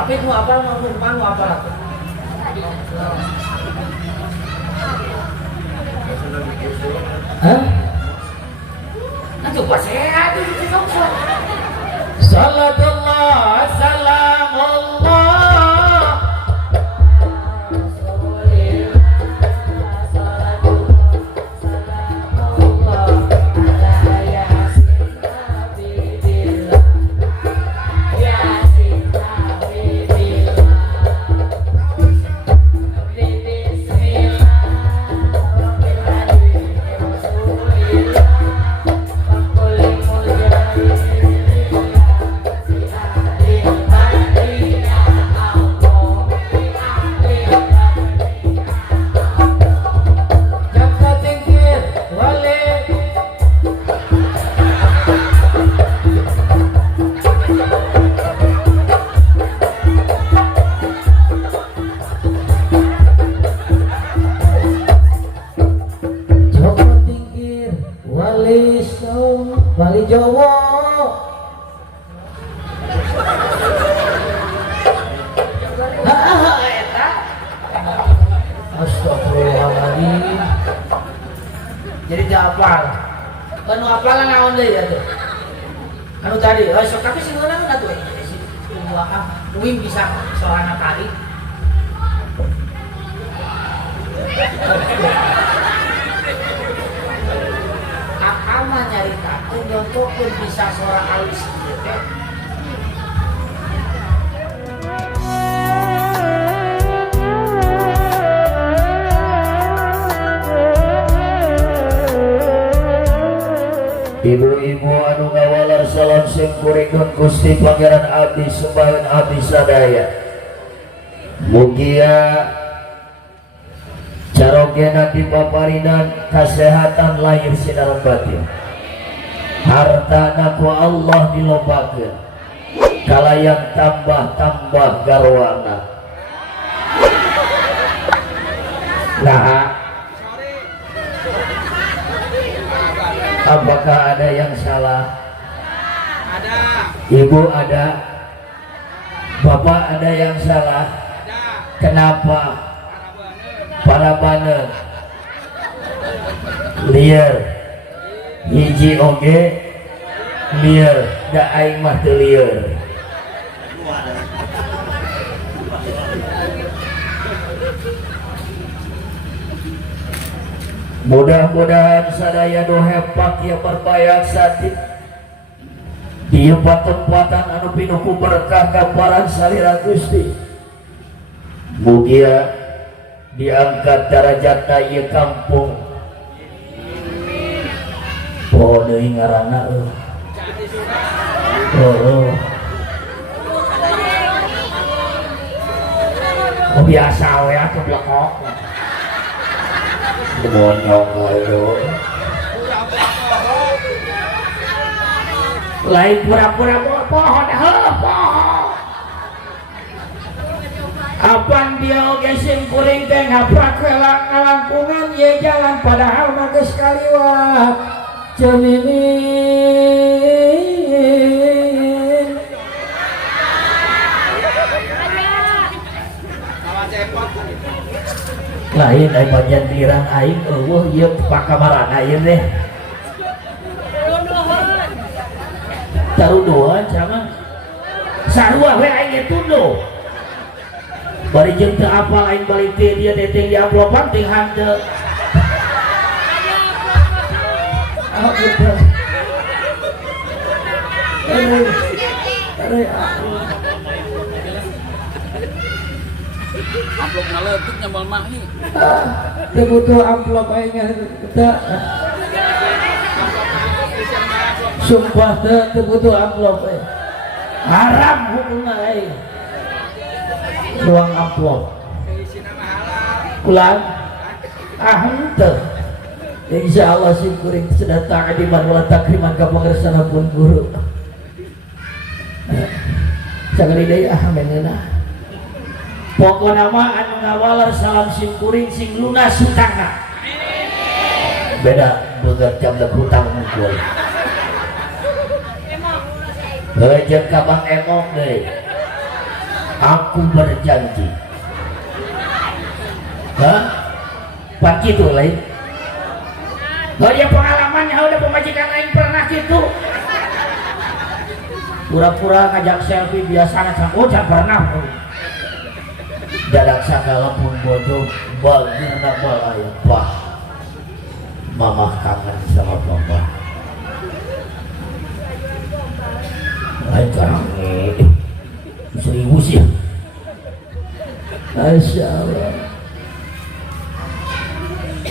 Tapi mau apa mau rumah mau apa? Hah? Nah coba sehat itu sok. Salatullah salamullah. Bali Jawa. Astagfirullahaladzim. Jadi jawab. Anu apalan naon deui atuh? Anu tadi, sok tapi sing urang atuh si Wim bisa soalna kali. Akama nyarita nyontoh pun bisa seorang alis gitu. Ibu-ibu anu ngawalar salam singkuringkeun Gusti Pangeran Abdi Sembahyang Abdi Sadaya. Mugia carogena dipaparinan kesehatan lahir sinar batin. Hartana ku Allah dilombakeun. Kalayang tambah-tambah garwana. Nah, apakah ada yang salah? Ada. Ibu ada. Bapak ada yang salah? Ada. Kenapa? Para baner liar hiji oge liar da aing mah teu liar. Mudah-mudahan sadaya nu hepak ya berbayar satit di tempatan anu pinuh berkah kaparan salira Gusti. Mugia diangkat darajatna ieu kampung. Poho deui ngaranna Oh biasa we atuh blekok. Bonyong we. Lain pura-pura pohon pohon. Apaan dia oge sing kuring teh ngaprak ngalangkungan ye jalan padahal mah geus kaliwat cemimin. Lain ai pajandiran aing eueuh ieu pakamaran aing teh. Taruduhan jangan sarua we aing tunduh. Bari jeung teu apal aing balik teh dia teteng di amplopan ting handeup. Ah betul. Amplop ngaletik nyambal mahi. Teu butuh amplop aing teu. Sumpah teu butuh amplop. Haram hukumna aing. Ruang amplop pulang henteu insyaallah si kuring sedang takdiman wala takriman ka pangersana pun guru sakali deui mengeuna pokona mah anu ngawalar salam sim kuring sing lunas hutangna beda beungeut jam hutang mungkul heuh jeung ka Bang Emong deui Aku berjanji. Hah? Pak gitu lain. Gak dia pengalamannya udah pemajikan lain pernah gitu. Pura-pura ngajak selfie biasa ngajak, oh jangan pernah. Dalam sakala pun bodoh bagirna balai Pak. Mama kangen sama papa. Lain kangen. Serius ya. Masya Allah.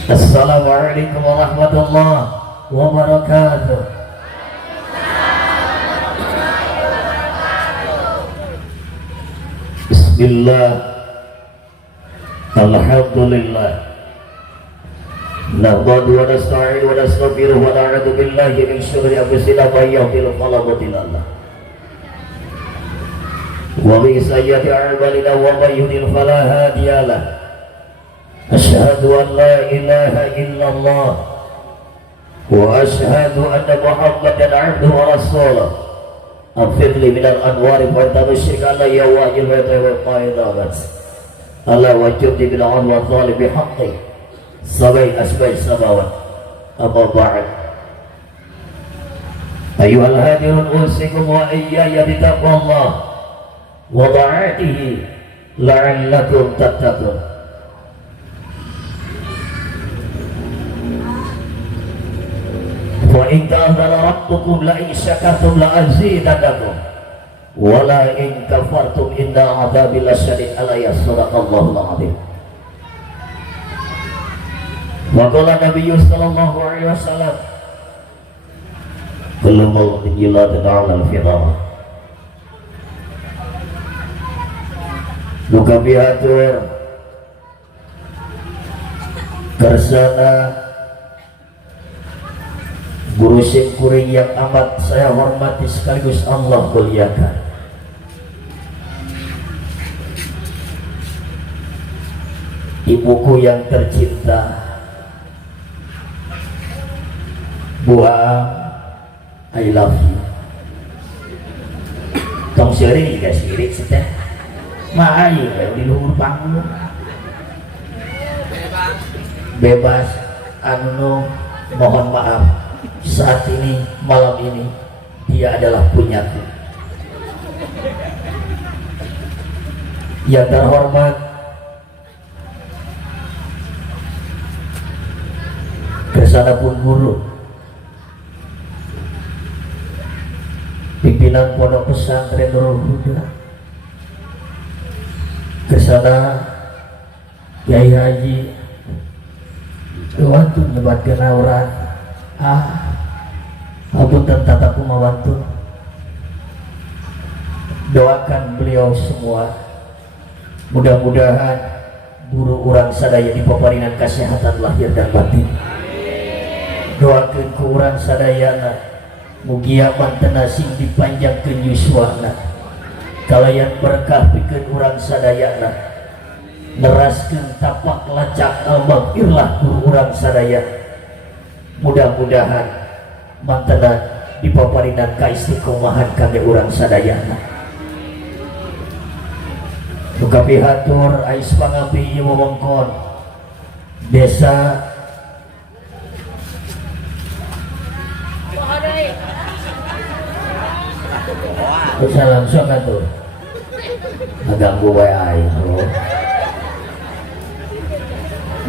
Assalamualaikum warahmatullahi wabarakatuh. Bismillah. Alhamdulillah. Nahmadu wa nasta'inu wa nastaghfiruh wa na'udzu billahi min syururi anfusina wa yahdihil fala mudilla lahu. Wa min sayyiati a'malina wa may yudlil fala hadiya lahu. Asyhadu an la ilaha illallah wa asyhadu anna Muhammadan 'abduhu wa rasuluh. Afidli minal anwari wa tabasyir ala ya wajil wa ta'ala ala wajibni bil anwar zalim bihaqqi sabai asbai samawat amma ba'd. Ayuhal hadirun usikum wa iyaya bitaqwallah wa ta'atihi la'allakum tattaqun. Wa in ta'ala rabbukum la in syakartum la azidannakum wa la in kafartum inna 'adzabi lasyadid. Alayya sadaqallahul azim. Wa qala Nabi sallallahu alaihi wasallam kullu mawtin yuladu 'ala al-firama. Buka biatur kersana guru kuring yang amat saya hormati sekaligus Allah muliakan. Ibuku yang tercinta, Bu Aam, I love you. Tong sering juga sirik seteh. Mahai kayak di luhur panggung. Bebas, anu mohon maaf. Saat ini, malam ini, dia adalah punyaku. Yang terhormat Kersana pun guru pimpinan Pondok Pesantren Nurul Huda, Kersana Kiai Haji Wantun nyebatkeun aurat. Ampun tataku mawantun. Doakan beliau semua, mudah-mudahan guru urang sadaya dipaparingan kesehatan lahir dan batin. Doakan ke urang sadayana mugia mantena sing dipanjangkeun yuswana, kalayan berkah pikeun urang sadayana, neraskeun tapak lacak al-maghfirlah guru urang sadaya. Mudah-mudahan mantena dipaparinan kaistiqomahan kami urang sadayana. Muga pihatur ais pangampi ieu wewengkon desa bisa langsung atuh ngaganggu wae aing bro.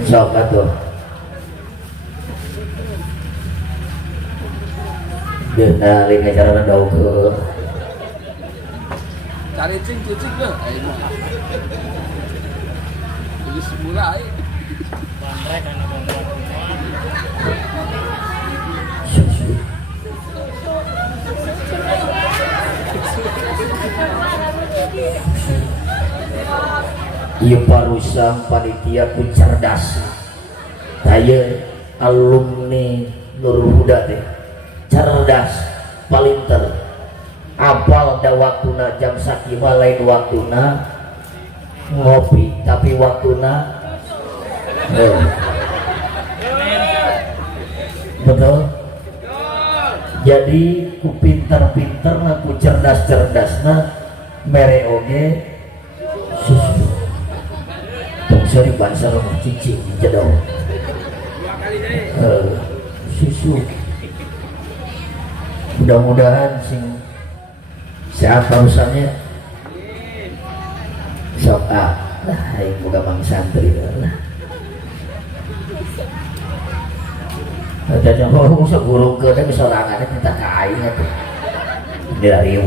Sok atuh deuna ling acara daukeun cari cing lah ayo mah jadi semula ayo bandrek kana bandrek ieu parusang panitia ku cerdas. Saya alumni Nurul Huda teh cerdas, palinter, apal da waktuna jam sakieu lain waktuna ngopi tapi waktuna betul. Jadi ku pinter-pinterna ku cerdas-cerdasna mere oge sorry banser cicing jedong susu mudah-mudahan sing sehat urusannya sok lah aing boga mang santri lah dan orang usah guru ke tapi sorangan minta ke aing atuh dari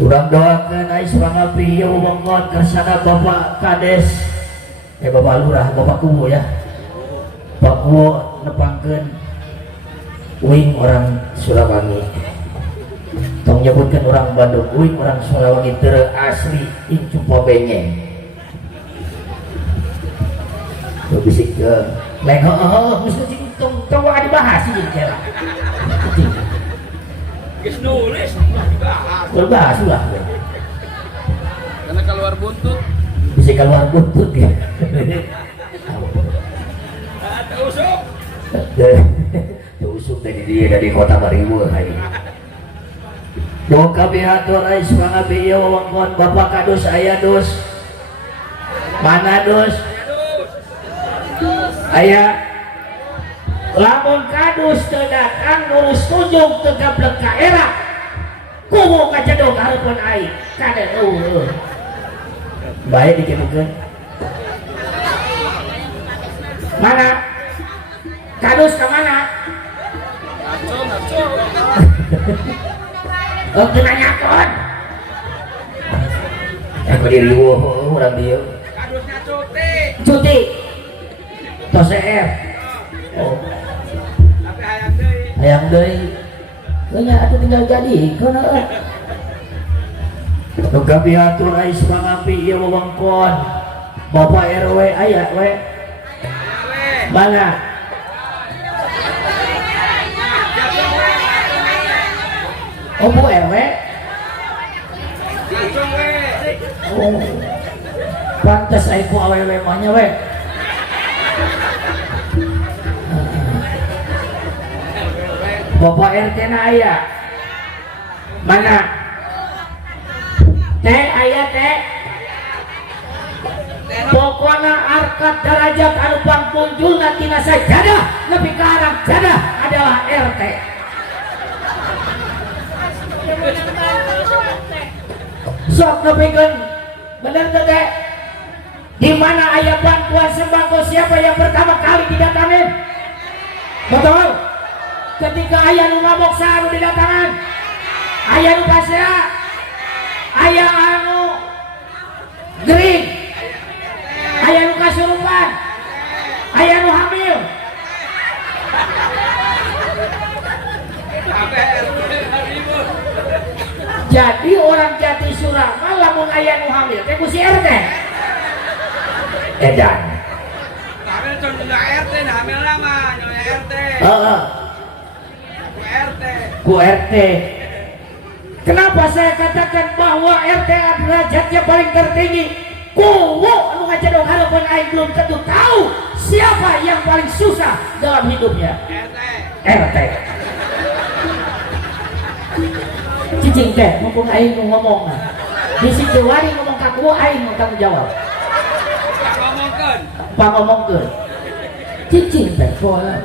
urang doakeun ais pangapi ya wewengkon kersana Bapak Kades Bapak Lurah Bapak Kubu ya Pak Kubu nepangkeun uing orang Sulawangi tong nyebutkan orang Bandung uing orang Sulawangi teu asli incupo bengeng bisik ke lain mesti tong wae dibahas sih jadi Geus nulis berbahas lah karena keluar buntut bisa keluar buntut ya usuk usuk dari dia dari kota Marimu hari doa bihatur ais pangabi ieu wewengkon Bapak Kadus aya dus mana dus aya lamun kadus teu datang nurus tunjuk teu gablek ka era kumu kajedog hareupeun aing kade bae dikemukeun mana kadus ke mana ngaco teu nanyakeun aku diriweuh urang dieu kadusnya cuti tos CR oh tapi hayang deui nya atuh tinggal jadi kana Nuga biatur ais pangapi ieu wewengkon Bapak RW aya we mana oh Bu RW oh pantes aku awewe mahnya we Bapak RT na aya mana teh aya teh pokona arkat derajat anu pangpunjulna tina sajadah nepi ka arah jadah adalah RT sok nepikeun bener teh teh di mana aya bantuan sembako siapa yang pertama kali didatangin betul ketika aya nu mabok saha didatangan aya nu pasea aya anu gering aya nu kasurupan aya nu hamil jadi orang Jati Surama lamun aya nu hamil teh ku si RT edan hamil contohnya RT hamil nama nyonya RT ku RT. Kenapa saya katakan bahwa RT derajatnya paling tertinggi? Kuwu anu ngajadong hareupeun aing belum tentu tahu siapa yang paling susah dalam hidupnya. RT. Cicing teh mumpung aing nu ngomong. Bisi Jewari ngomong ka kuwu aing nu tanggung jawab. Pangomongkeun. Cicing teh pola.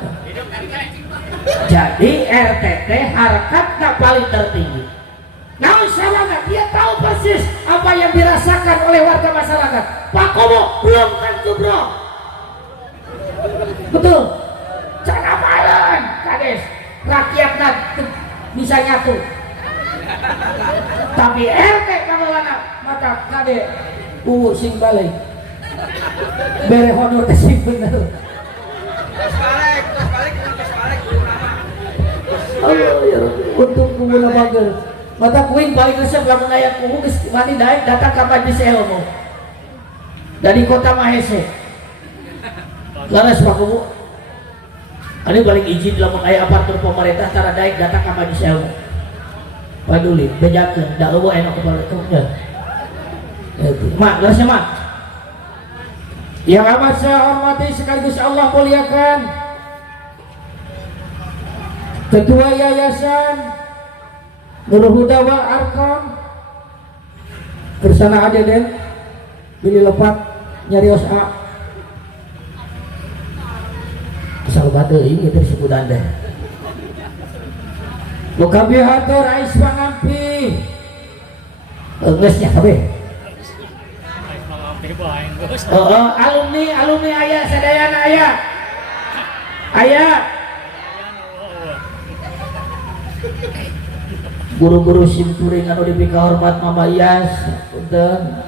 Jadi RTT harkatnya paling tertinggi. Namun sahabat dia tahu persis apa yang dirasakan oleh warga masyarakat. Pak Komo belum tentu bro. Betul. Cara malan, kades. Rakyatnya bisa nyatu. Tapi RT kamalana mata kade sing balik. Bere honor teh sing bener. Terus balik. Allah ya Rabbi, untuk kumula bager. Mata kuing paling resep lamun aya kumu geus mani daek datang ka Majelis Ilmu. Dari Kota Mahese. Laras Pak Kumu. Ani balik izin lamun aya aparatur pemerintah tara daek datang ka Majelis Ilmu. Paduli bejakeun da eueuh enak kebaleknya. Mak, geus mak. Yang amat saya hormati sekaligus Allah muliakan Ketua Yayasan Nurul Huda wal Arqam bersama Adeden pilih lepat nyarios A asal batu ini itu disebutan deh luka bihatur ais pangampi ngesnya kabeh alumni ayah sadayana ayah guru-guru simpuring anu dipika hormat Mama Iyas punten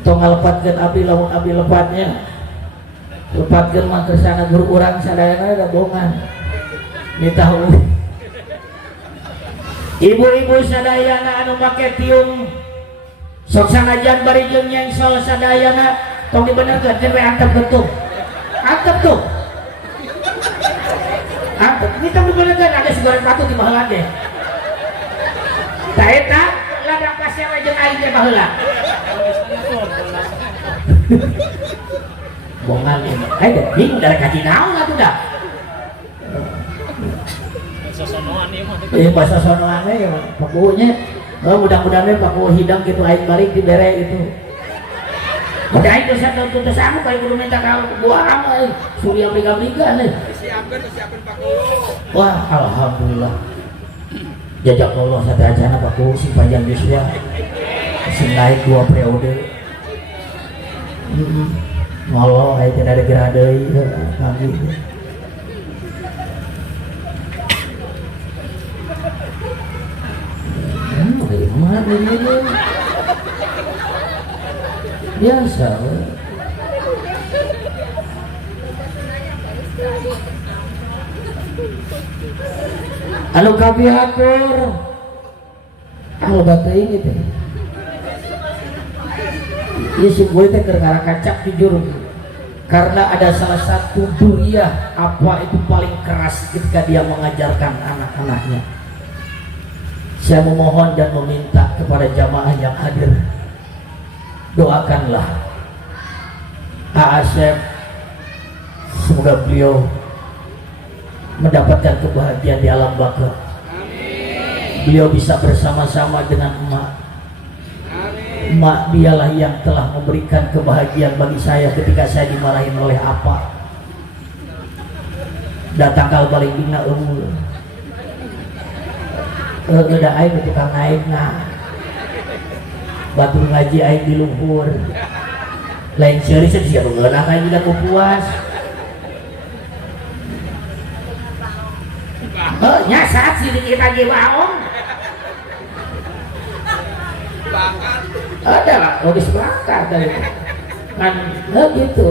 tong ngalepatkeun abdi lamun abdi lepatnya lepatkeun mah kersana guru urang sadayana da bongan nitah ibu-ibu sadayana anu make tiung sok sanajan bari jeung nyengsol sadayana tong dibenerkeun teh we antep betul antep tuh antep ini tong dibenerkeun ada sigoreng batu di baheula deh ta eta ladang pasir we jeung aing teh baheula bongan ini ayo bingung dari kaji naon atuh dah sosonoan ieu mah bahasa sonoan we pakunya mudah-mudahan paku hidang gitu aing balik di bere itu udah aing dosa tuntut sama kayak kudu minta ka buah euy surya briga-briga nih siapkeun paku wah alhamdulillah jajak Allah satajana paku sing panjang yuswa sing naik 2 periode ngolo aya teh ada gerah deui kami mana ini biasa anu kapihatur anu batu ini teh ieu si boy teh keur ngarakacak jujur karena ada salah satu duriah apa itu paling keras ketika dia mengajarkan anak-anaknya. Saya memohon dan meminta kepada jamaah yang hadir, doakanlah Asep, semoga beliau mendapatkan kebahagiaan di alam barzakh. Beliau bisa bersama-sama dengan emak dialah yang telah memberikan kebahagiaan bagi saya ketika saya dimarahin oleh apa datang kal balik dina umur udah aing tukang naik nah batu ngaji aing di luhur lain seri siapa ngeunah aing tidak puas nyasat sih kita jiwaong ada lah logis bakar dari kan gitu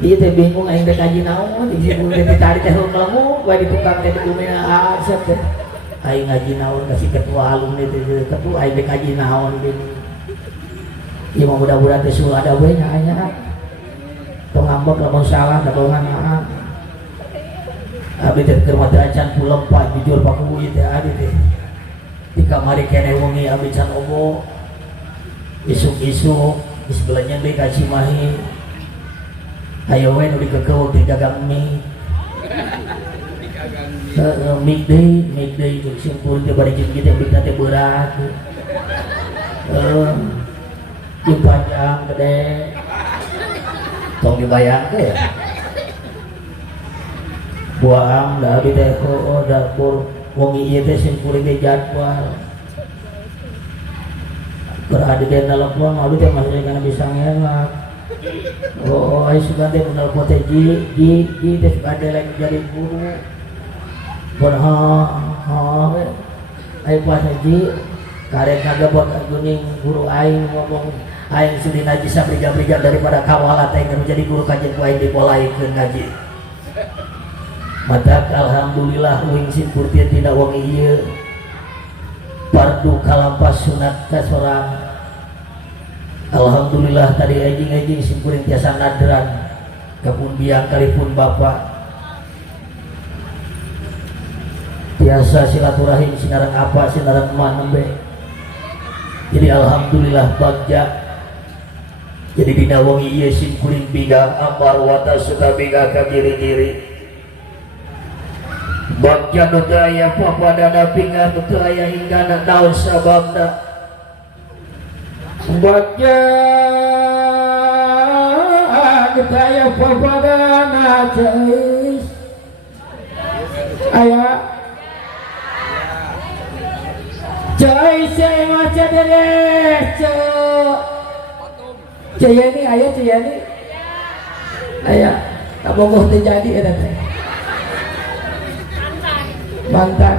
dia teh bingung aing teh kaji naon di situ teh ditarik teh kamu bae di tukang teh dumena asep teh aing ngaji naon kasih ketua alumni teh ketua aing teh kaji naon gini ieu mah mudah-mudahan teh suul ada we nya anya tong ngambek lamun salah da baungan maaf abi teh keur mah teh acan pulempa jujur paku ieu teh abi teh di kamari kene wengi abi can obo isuk-isuk di sebelahnya deui ka Cimahi ayo we nu dikekeuk di gagang mie mie deui jeung simpul teh bari jeung kitu bikna teh berat jeung panjang gede tong dibayangkeun buang da abi teh dapur wongi ieu teh simpul teh jadwal berada di telepon abi teh masih kana bisa ngelak ai sudah teh menelpon teh ji teh ada lagi jadi guru ai pas ji karek kagak buat guning guru aing ngomong aing sudi najis sabriga-briga daripada kawala teh jadi guru kajian ku aing dipolaikeun ngaji mata alhamdulillah uing simpur teh tidak wangi ieu fardu kalampas sunat ka sorang alhamdulillah tadi anjing simpuring tiasa nadran kapun biang kalipun bapak tiasa silaturahim sinaran apa sinaran emak nembe jadi alhamdulillah bagja jadi dina wangi ieu simpuring biga ambar wata suka biga ka diri-diri bagja nu teu aya papadana pingah nu teu aya hinggana naon sababna baca daya papadana ceis aya ceis saya maca deres ceyani aya ceyani aya kabogoh teh jadi eta teh mantan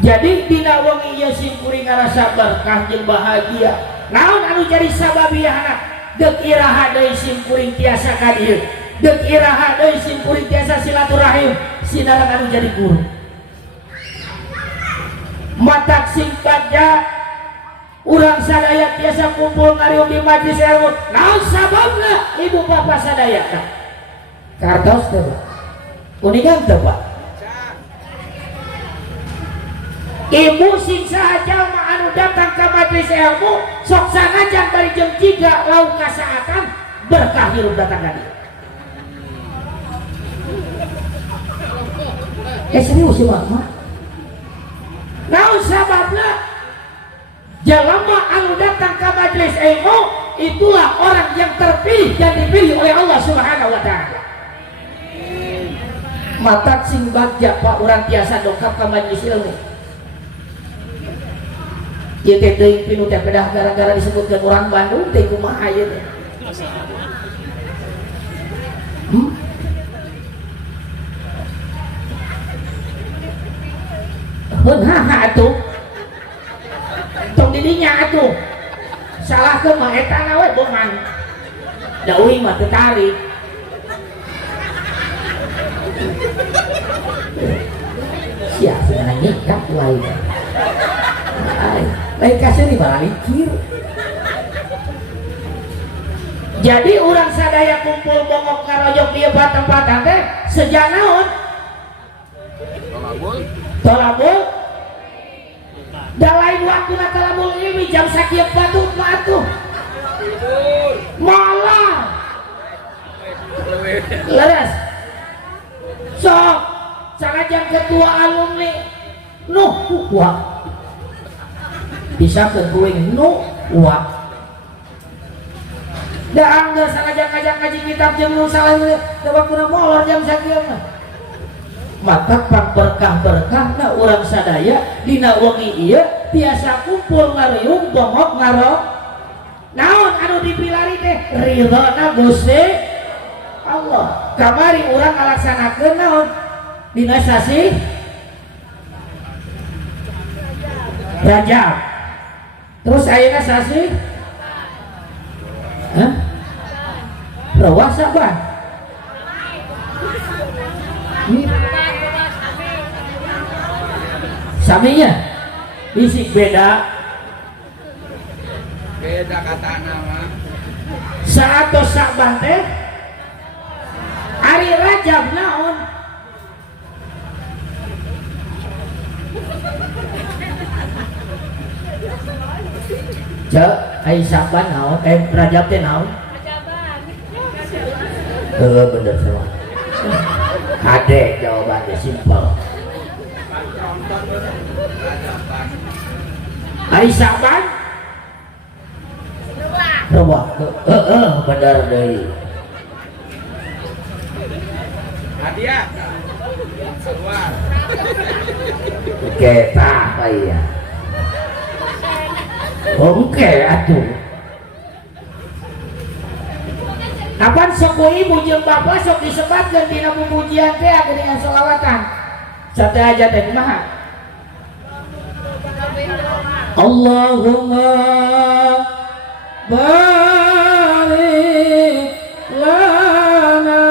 jadi dina wong ieu simkuring ngarasa berkah jeung bahagia naon anu jadi sababiahna deuk iraha deui simkuring tiasa ka dieu deuk iraha deui simkuring tiasa silaturahim sinarang anu jadi guru matak sing bagja urang sadaya tiasa kumpul ngariung di majlis ilmu naon sababna ibu bapa sadaya kartos teh Pak kuningan teh Pak ibu sing sahaja anu datang ke majlis ilmu sok sanajan dari jam 3 lauk kasaatan berkah hirup datang ka dieu serius sih mama naon sababna jalma anu datang ke majlis ilmu itulah orang yang terpilih dan dipilih oleh Allah Subhanahu wa taala matak sing bagja Pak urang tiasa dongkap ke majlis ilmu ieu teh teuing pinu teh pedah gara-gara disebutkeun urang Bandung teh kumaha ieu teh beunhaha atuh tong didinya atuh salahkeun mah eta na we bohong da uing mah teu tarik sia sebenarnya nyikat wae lain kasih di balikir jadi orang sadaya kumpul bongok ngarojok di tempat teh sejak naon tolabul da lain waktu na tolabul ini jam sakieu patut mah atuh malah leres sok sanajan ketua alumni nuh wah bisa keguing nu wah da anggar sanajan ngajak ngaji kitab jeung nu salah teu bakuna molor jam sakieu mah mata pang berkah-berkahna urang sadaya dina wengi ieu tiasa kumpul ngariung bongok ngarok naon anu dipilari teh ridhona Gusti Allah kamari urang ngalaksanakeun naon dina sasi Rajab terus ayeuna sasi Rawah Saban saminya bisik beda katana mah saat Saban teh hari Rajab naon cek ai Saban naon Rajab teh naon bener semua ade jawabannya simpel ai Saban Rawah bener deui hadiah keluar kita aya oke atuh kapan sok ibu jeung bapak sok disebatkeun dina pujian teh dengan sholawatan sateu aja teh kumaha Allahumma barik lana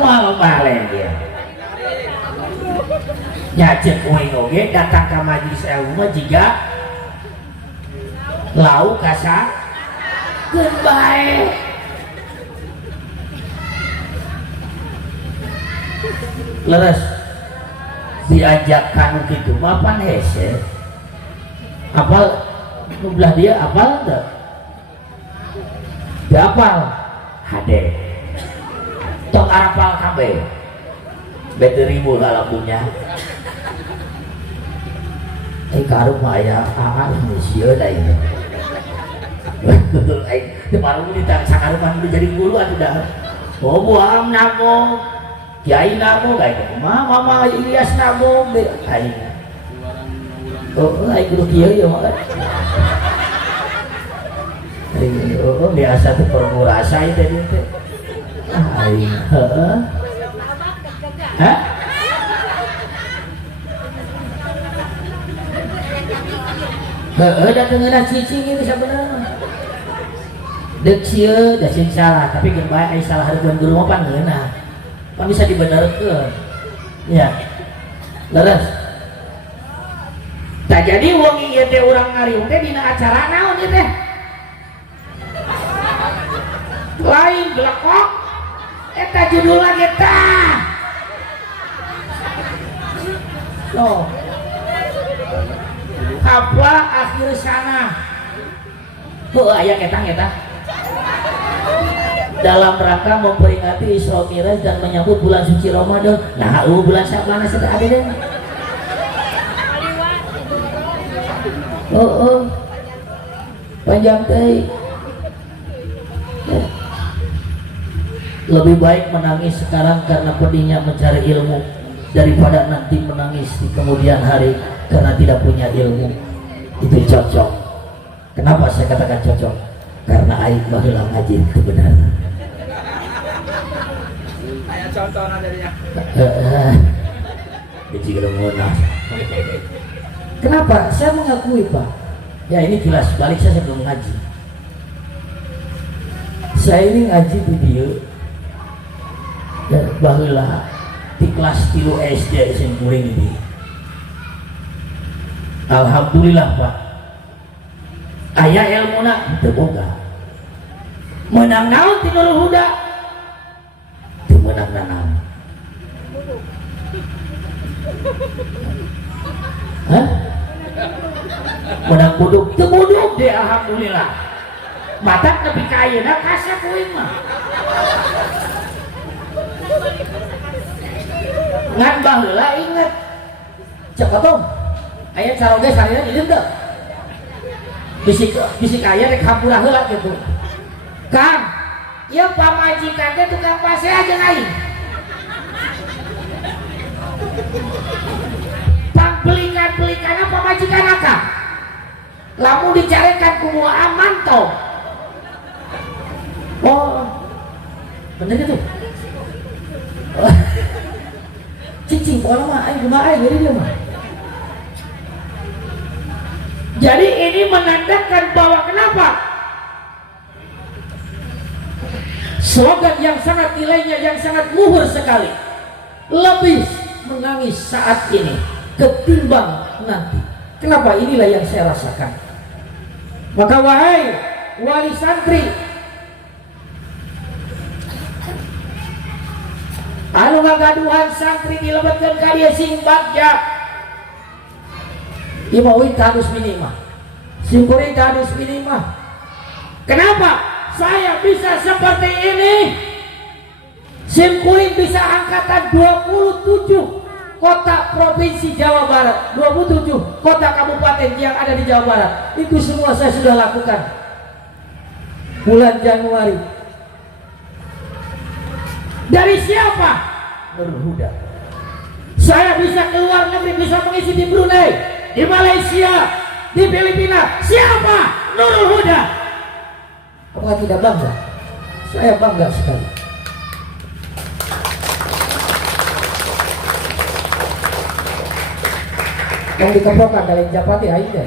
mau balik dia nyajek uing oge datang ke majlis ilmu jika lau kasar keun bae leres diajakkan gitu mapan hese apal belah dia apal enggak dia apal hade tong arapal kabeh bete ribu lah lagunya karup mah aya ini sieun aing aing baru ditang sakarupan jadi guru atuh dah oh buam namo kiai namo kayak mama Ilyas namo aing oh aing guru kiai ya mah oh biasa tuh permurasa itu teh aing heeh hah da keungeunna cicing itu sabenerna deuk sieun da sieun salah tapi geus bae aya salah hareupeun guru mah pan ngeunah pan bisa dibenerkeun ya leres tak jadi wong ieu teh urang ngariung teh dina acara naon ieu teh lain blekok eta judulna ge tah no apa akhir sana aya ketang dalam rangka memperingati Isra Mi'raj dan menyambut bulan suci Ramadan. Nah, bulan Sya'ban sudah ada deh. Panjang teh. Lebih baik menangis sekarang karena pedihnya mencari ilmu daripada nanti menangis di kemudian hari karena tidak punya ilmu. Itu cocok. Kenapa saya katakan cocok? Karena aing baheula ngaji itu benar. Aya contohna darinya. Biji geremunah. Kenapa? Saya mengakui Pak. Ya ini jelas balik saya sebelum ngaji. Saya ini ngaji di dia. Baheula di kelas 3 SD SMP kuring ini. Alhamdulillah Pak. Aya ilmuna teu boga. Menang naon ti Nurul Huda? Teu menang naon. Hah? Menang buduk, teu buduk deh alhamdulillah. Matak nepi ka ayeuna kasa kuing mah. Ngan baheula inget. Cek otong. Aya caroge sarina di dieu teu. Bisik aya rek hampura heula gitu. Kang, ieu pamajikan teh tukang pase aja aing. Pambelikan apa majikan akang? Lamun dicarekan ku moal mantau. Oh. Bener gitu. Cicing pola mah aing kumaha aing dia mah. Jadi ini menandakan bahwa kenapa slogan yang sangat nilainya yang sangat luhur sekali, lebih menangis saat ini ketimbang nanti. Kenapa? Inilah yang saya rasakan. Maka wahai wali santri, anu ngagaduhan santri dilebetkeun ka dieu sing bagja. Imawi tadus minima, simpuri tadus minima. Kenapa saya bisa seperti ini? Simkuring bisa angkatan 27 kota provinsi Jawa Barat, 27 kota kabupaten yang ada di Jawa Barat. Itu semua saya sudah lakukan bulan Januari. Dari siapa? Nurul Huda. Saya bisa keluar negeri, bisa mengisi di Brunei, di Malaysia, di Filipina. Siapa? Nurul Huda. Apakah tidak bangga? Saya bangga sekali. Yang dikeprokan dari Japati aja.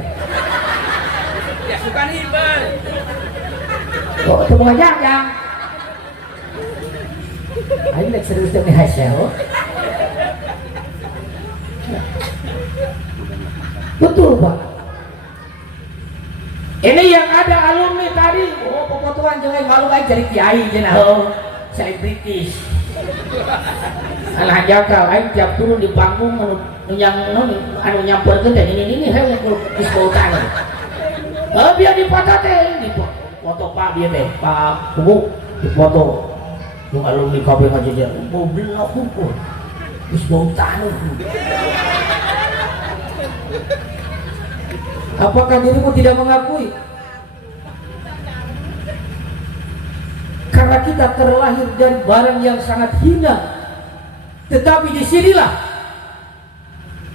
Ya suka hibel. Kok itu bukan yang ayo lek serius demi hasil. Betul Pak. Ini yang ada alumni tadi, oh pepotuan jangan malu baik jadi kiai jenah. selebritis. Alah jakal aing tiap turun di panggung anu nyamperkeun teh ini heuh geus bautan. Biar dipoto teh di foto Pak dia teh Pak Kubu di foto yang alumni kabeh ngajejer mau belok kumpul geus bautan. Apakah dirimu tidak mengakui? Karena kita terlahir dari barang yang sangat hina. Tetapi disinilah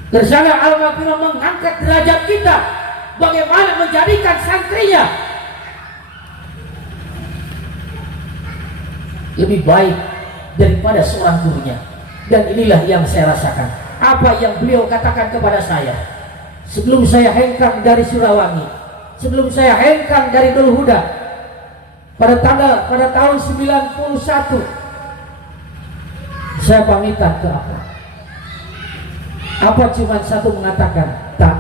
Tersangka Al-Maghfirah mengangkat derajat kita, bagaimana menjadikan santrinya lebih baik daripada seorang gurunya. Dan inilah yang saya rasakan, apa yang beliau katakan kepada saya sebelum saya hengkang dari Surawangi, sebelum saya hengkang dari Nul Huda pada tahun 91. Saya pamitan ke apa cuma satu mengatakan, tak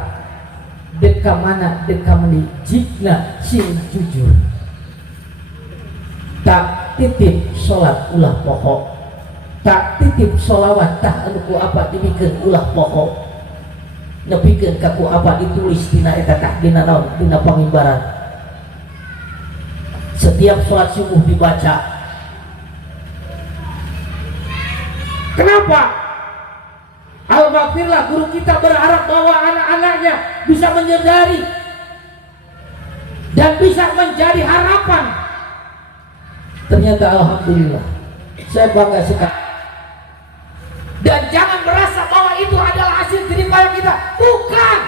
deka mana deka meni jikna sing jujur, tak titip sholat ulah pokok, tak titip sholawat tak anuku apa dibikin ulah pokok, nepikeun kaku apa ditulis dina eta tah dina naon dina pangimbaran. Setiap sholat subuh dibaca. Kenapa? Al-Maghfirah guru kita berharap bahwa anak-anaknya bisa menyadari dan bisa menjadi harapan. Ternyata alhamdulillah saya bangga sekali. Dan jangan merasa bahwa itu adalah hasil jeripaya kita, bukan.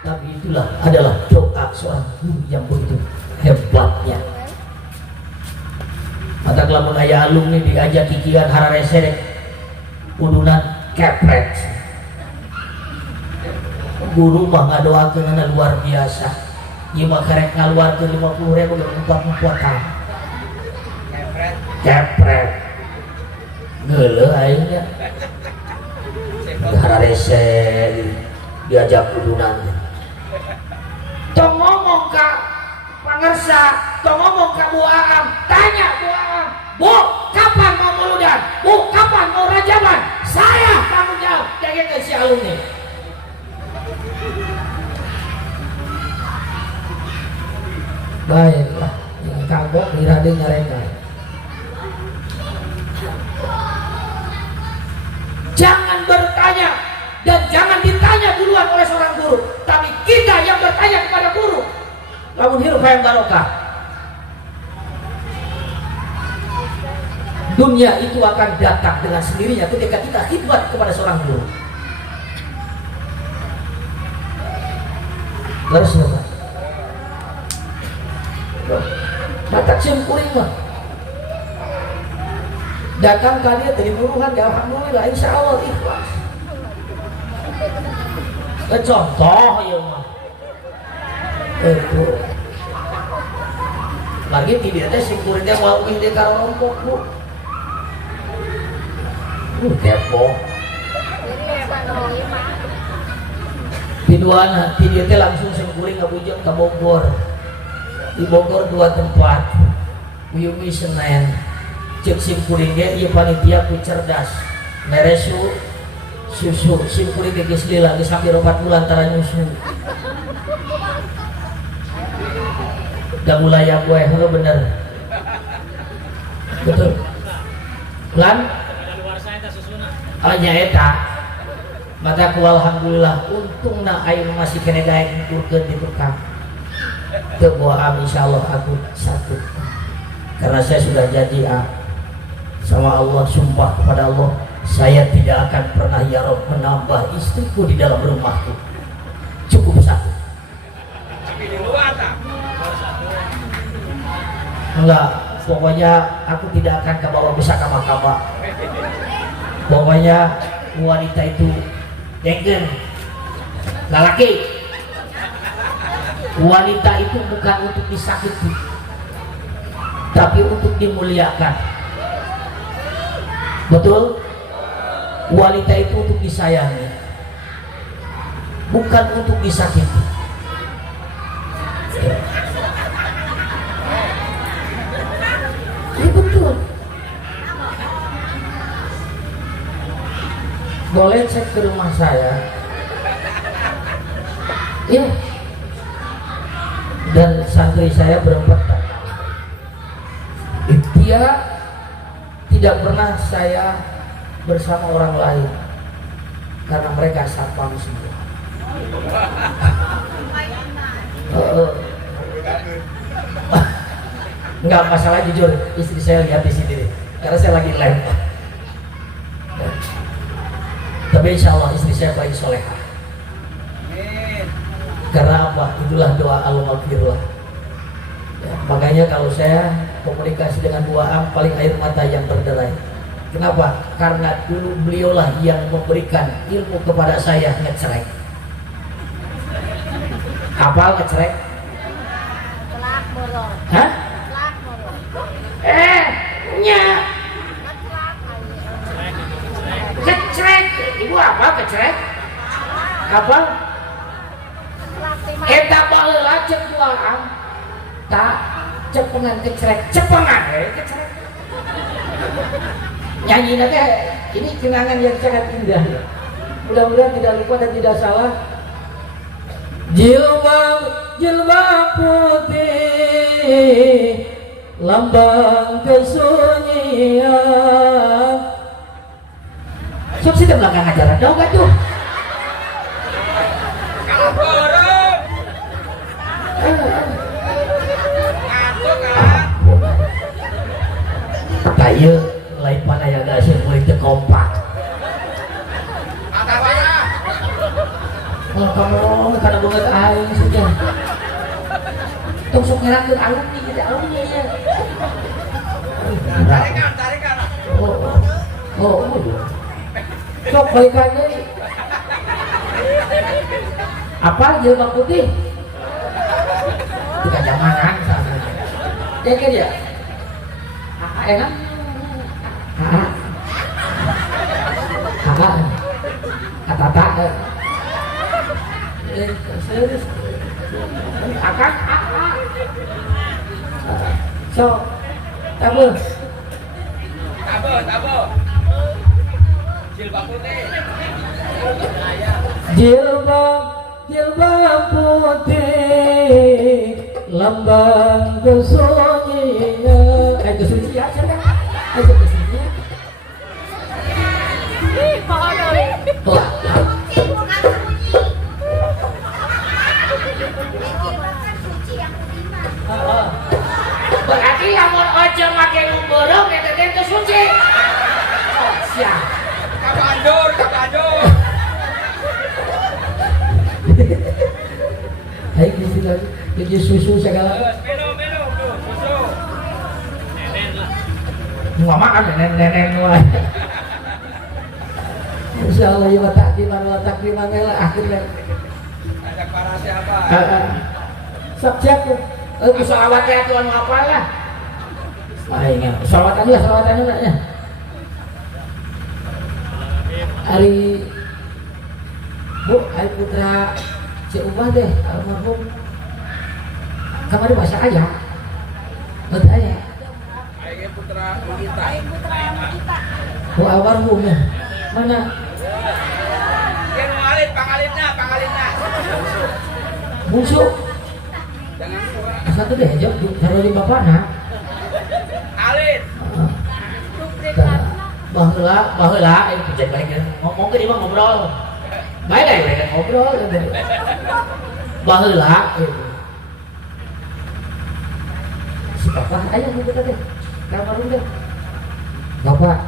Tapi itulah adalah doa seorang guru yang begitu hebatnya. Mata kelamun ayah alumni diajak kikian hararese kudunan kepret. Guru mah ngadoakeun luar biasa. Ieu mah karek ngaluarkeun 50.000 ge empat-empatan. Kepret. Geuleuh aing nya. Hararese diajak kudunan. Tong ngomong ka pangersa, tong ngomong ka Bu Aam, tanya Bu Aam, Bu, kapan mau muludan? Bu, kapan mau rajaban? Saya tanggung jawab. Jaga ke si alumni. Baiklah, yang kagok dirade nyareka. Jangan bertanya dan jangan ditanya duluan oleh seorang guru, tapi kita yang bertanya kepada guru. Lamun hirup hayang barokah. Dunia itu akan datang dengan sendirinya ketika kita khidmat kepada seorang guru. Terus apa? Mata cium kuring mah. Datang kali dari buruhan, ya alhamdulillah, insya Allah ikhlas. Contoh ya mah. Itu. Lagi tidak ada si kuringnya mau ini kalau rompok bu. Kepo. Tiduana, dia teh langsung singkuring ke Bujang ke Bogor. Di Bogor 2 tempat. Uyumi Senen. Cek singkuring ge ieu panitia ku cerdas. Meresu susu singkuring ge geus lila geus hampir 4 bulan tara nyusu. Da mulai gue heuh bener. Betul. Lan nyaeta mata ku alhamdulillah untungna aing masih kena daek ngurkeun di tukang teu boam insyaallah aku satu karena saya sudah janji sama Allah, sumpah kepada Allah saya tidak akan pernah ya Rob menambah istriku di dalam rumahku, cukup satu. Enggak, pokoknya aku tidak akan kebawa besar kama-kama. Pokoknya wanita itu dengken lelaki. Wanita itu bukan untuk disakiti, tapi untuk dimuliakan. Betul? Wanita itu untuk disayangi, bukan untuk disakiti. Ini betul. boleh cek ke rumah saya. Iya. Dan santri saya berempat. Dia tidak pernah saya bersama orang lain karena mereka satpam semua. Enggak masalah, jujur istri saya lihat di sini deh, karena saya lagi live. Tapi insya Allah istri saya baik solehah. Karena apa? Itulah doa al-maghfirah. Ya, makanya kalau saya komunikasi dengan Bu Am paling air mata yang berderai. Kenapa? Karena dulu beliaulah yang memberikan ilmu kepada saya ngecrek. Hafal ngecrek? Hah? Nya kecrek. Ibu apa kecrek? Apa? Eta baheula cek Bu Am. Tak cepengan kecrek, cepengan kecrek. Nyanyi nanti ini kenangan yang sangat indah. Mudah-mudahan tidak lupa dan tidak salah. Jilbab jilbab putih, lambang kesunyian. Sok sih belakang ajaran dong gak tuh? Kayu lain mana yang ada sih mulai kompak. Oh kamu karena banget aing sudah. Tong sok ngerakeun alumni ada alumni ya. Tarikan. Oh. Sok baikan deui. Apa jilbab putih? Tidak jamanan sana. Ya kan ya? Enak? Kata serius akan so tabu jilbab putih jilbab putih lambang kesunyian kesucian sudah kesucian berarti lamun ojo make numborong eta teh teu suci. Oh, siap. Kapandur. Hai bisi lagi, jadi susu segala. Minum tuh, susu. Nenen lah. Mau makan nenen wae. Insyaallah ya takdiman lah akhirnya. Ada para siapa? Siap. Salawatnya Tuhan apa lah? Ayo, salawatan ya. Hari Bu, hari putra si Umah deh, almarhum. Kamari masak aja. Betul aja. Hari putra kita. Bu almarhum ya. Mana? Yang pangalitna. Musuh. Satu deh, jauh taruh di bapakna. Alit. Baheula, ini pencet balik ya. Ngomong ke dia ngobrol. Baik dah mereka ngobrol. Baheula. Si bapak, ayo kita deh. Kamar dulu deh. Bapak,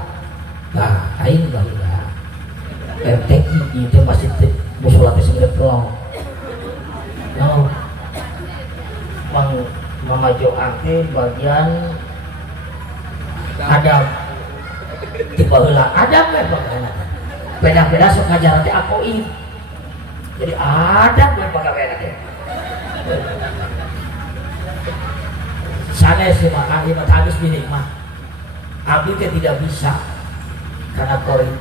nah, aing baheula. RTI itu masih musola teh sebenarnya pelong. No. Mama Joanti bagian Adam tiba heula Adam we pagaweana beda-beda sok ngajaran teh akoi jadi Adam we pagaweana teh sanes si mah ahli mah habis bini mah abdi teh tidak bisa karena kori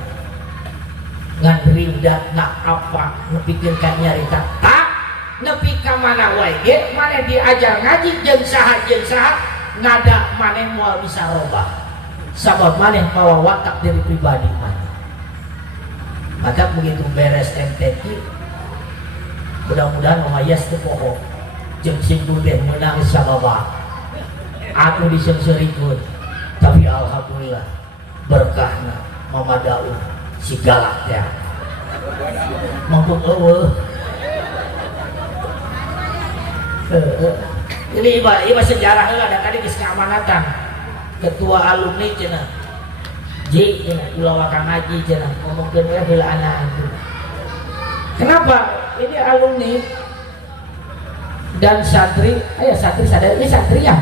ngan rindak nak apa ngepikirkan nyarita tak nepi ka mana wae ge maneh diajar ngaji jeung saha ngada maneh moal bisa robah sabab maneh mawa watak diri pribadi maneh Maka begitu beres MTQ, mudah-mudahan omayas itu pokok jeung sing deh menang sababa. Aku disengserikan, tapi alhamdulillah berkahna Mama Daud si galak ya. Mangkuk eueuh. Ini iba sejarah heula da tadi geus ngamanatan. Ketua alumni cenah. Ji cenah ulah ka ngaji cenah ngomongkeun we heula anak itu. Kenapa? Ini alumni dan santri, santri sadar ini santri ya.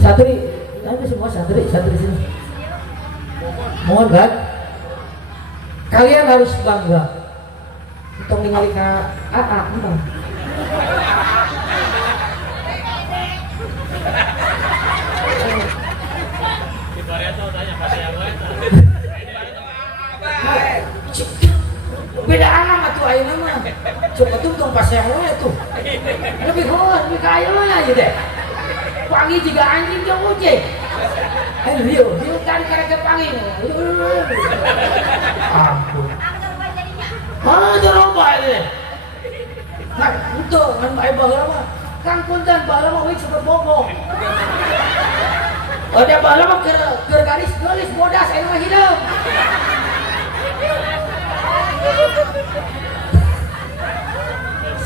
Santri, ini semua santri sini. Mohon kan? Kalian harus bangga. Untuk ningali ka AA emang. Beda anak atuh ayeuna mah. Coba tungtung pas yang we tuh. Lebih heuh, lebih kaya mah aja deh. Pangi juga anjing jeung ucing. Ayo, dia kan karek pangi. Ampun. Coba ini. Nah, itu ngan bae baheula mah. Kang punten baheula mah wis super bobo. Ada baheula mah keur garis geulis bodas anu mah hideung.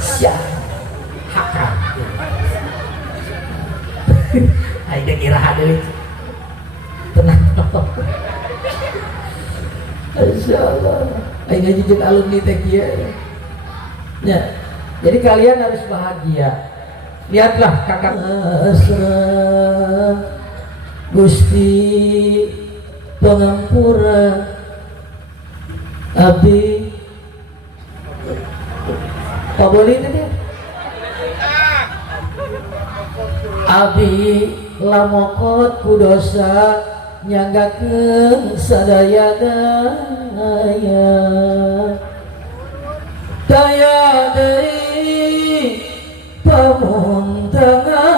Sia. Hakam. Aida kira hadeui. Tenang. Insyaallah. Aida jeung alumni teh kieu. Ya. Jadi kalian harus bahagia. Lihatlah kakak asra Gusti Pengampura Abdi Pak Boli itu dia Abdi lamokot kudosa nyanggakeun sadaya daya daya deui pamuntangan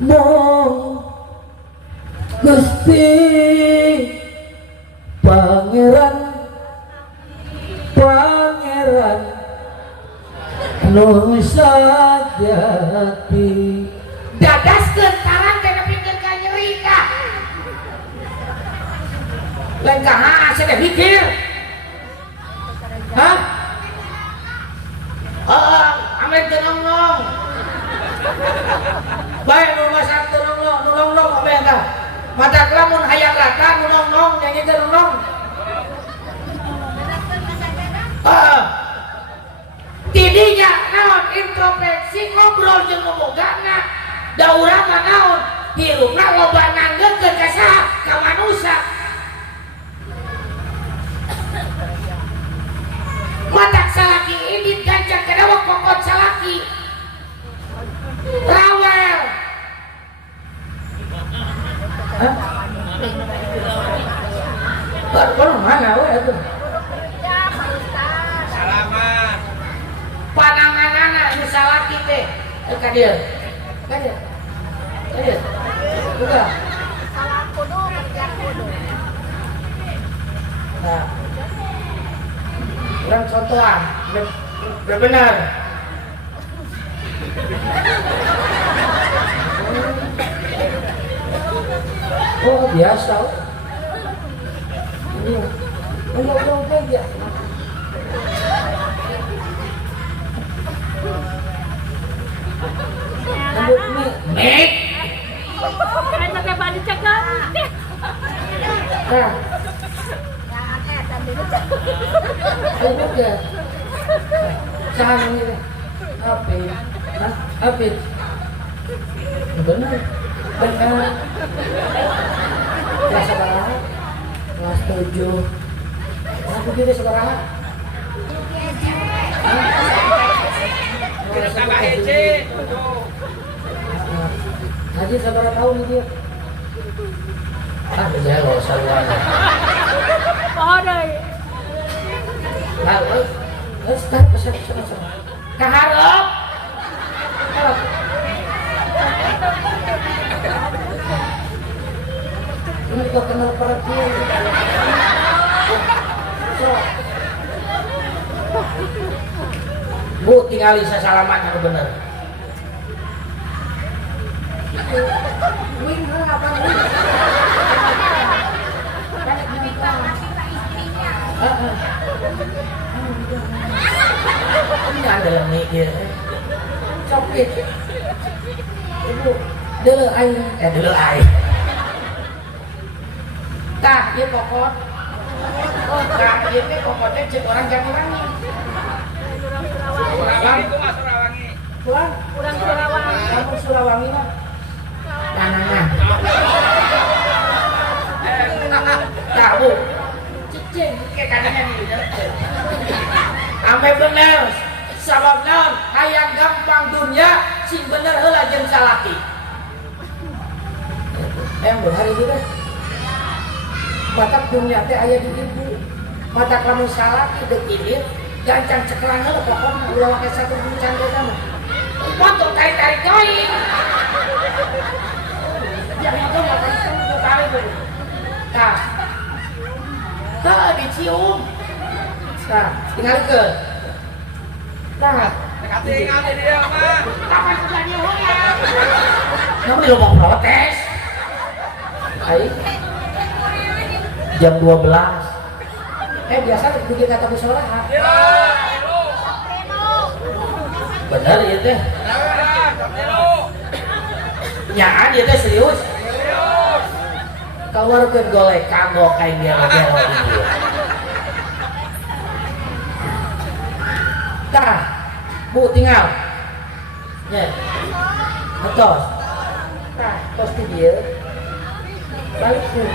mong Gusti Pangeran nu sajati dadaskeun tarang teh nepikeun ka nyeri ka lain kaha asa mikir hah amet teu nongnong bae nu masak teu nongnong nu nongnong amet tah matak lamun hayang rata nu nongnong nyanyi teu nongnong tidinya naon introspeksi ngobrol jeung ngomongana da urang mah naon hirupna loba nanggekeun ka saha ka manusia matak salaki ini gancang kadawak pokot salaki rawel baru mana we atuh pananganana nu salaki teh ka dieu buka salah kudu kerja kudu nah urang contohan benar oh biasa ini belum kerja Mek. Kan pakai baju cekak. Nah. Ya, tadi itu. Itu dia. Sahan ini. Apa? Hah? Apa? Benar. Benar. Kelas berapa? Kelas 7. Aku juga seberapa? Tambah hece. Haji seberapa tahun dia? Dia loh salurannya. Oh deh. Nah, start pesan. Kaharap. Ini kok kenal perhatian. Bu tinggali sasalaman anu bener. Wing apa nih? Ini ada yang mikir. Cokit. Ibu, dulu aing. Dulu aing. Tah, ieu kokot. Oh, nah, ieu teh kokotnya cek orang Jamurangi. Surawangi itu mas Surawangi. Pulang, Kurang Surawangi. kamu Surawangi mah. Nanangan. Tahu. Cicing. Kayak kadangnya nih. Ame bener. Sabab naon? Hayang gampang dunia sing bener heula jeung salaki. Hari ini deh. Matak dunia teh aya di ibu. Matak lamun salaki dekilir, gancang cekelang heula pokona ulah make satu buncan teh mah. Foto tarik-tarik deui. Jangan tuh makan itu tarik tuh. Tah. Tah dicium. Tah, Tinggal ke. tah. Tinggal di dia mah. Kapan kerjanya heula? Namun lu mau protes. Ai, Jam 12. biasa bikin kata musola. Ya, Bener ya teh. Nyaan ya teh serius. Keluarkan golek kanggo kain gelo-gelo itu. Tah, Bu tinggal. Ya. Betul. Tah, tos di dia. Balik tuh.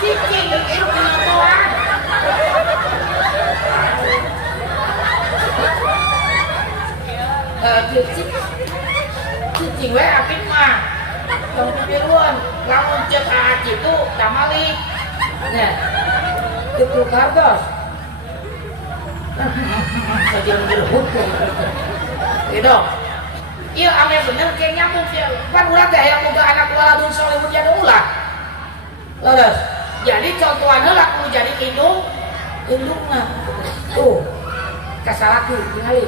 Cicing itu kenapa? Cicing we apit mah. Tong piruan, lamun cek aci itu tamalik. Nya, Itu kardos. saja ngeruhut. Itu. Iya ame bener kayak nyambung ya. Kan urang teh aya boga anak waladun solehun jadi ulah. Leres. Jadi contohan heula kudu jadi indungna. Tuh. Kasalaki tingali.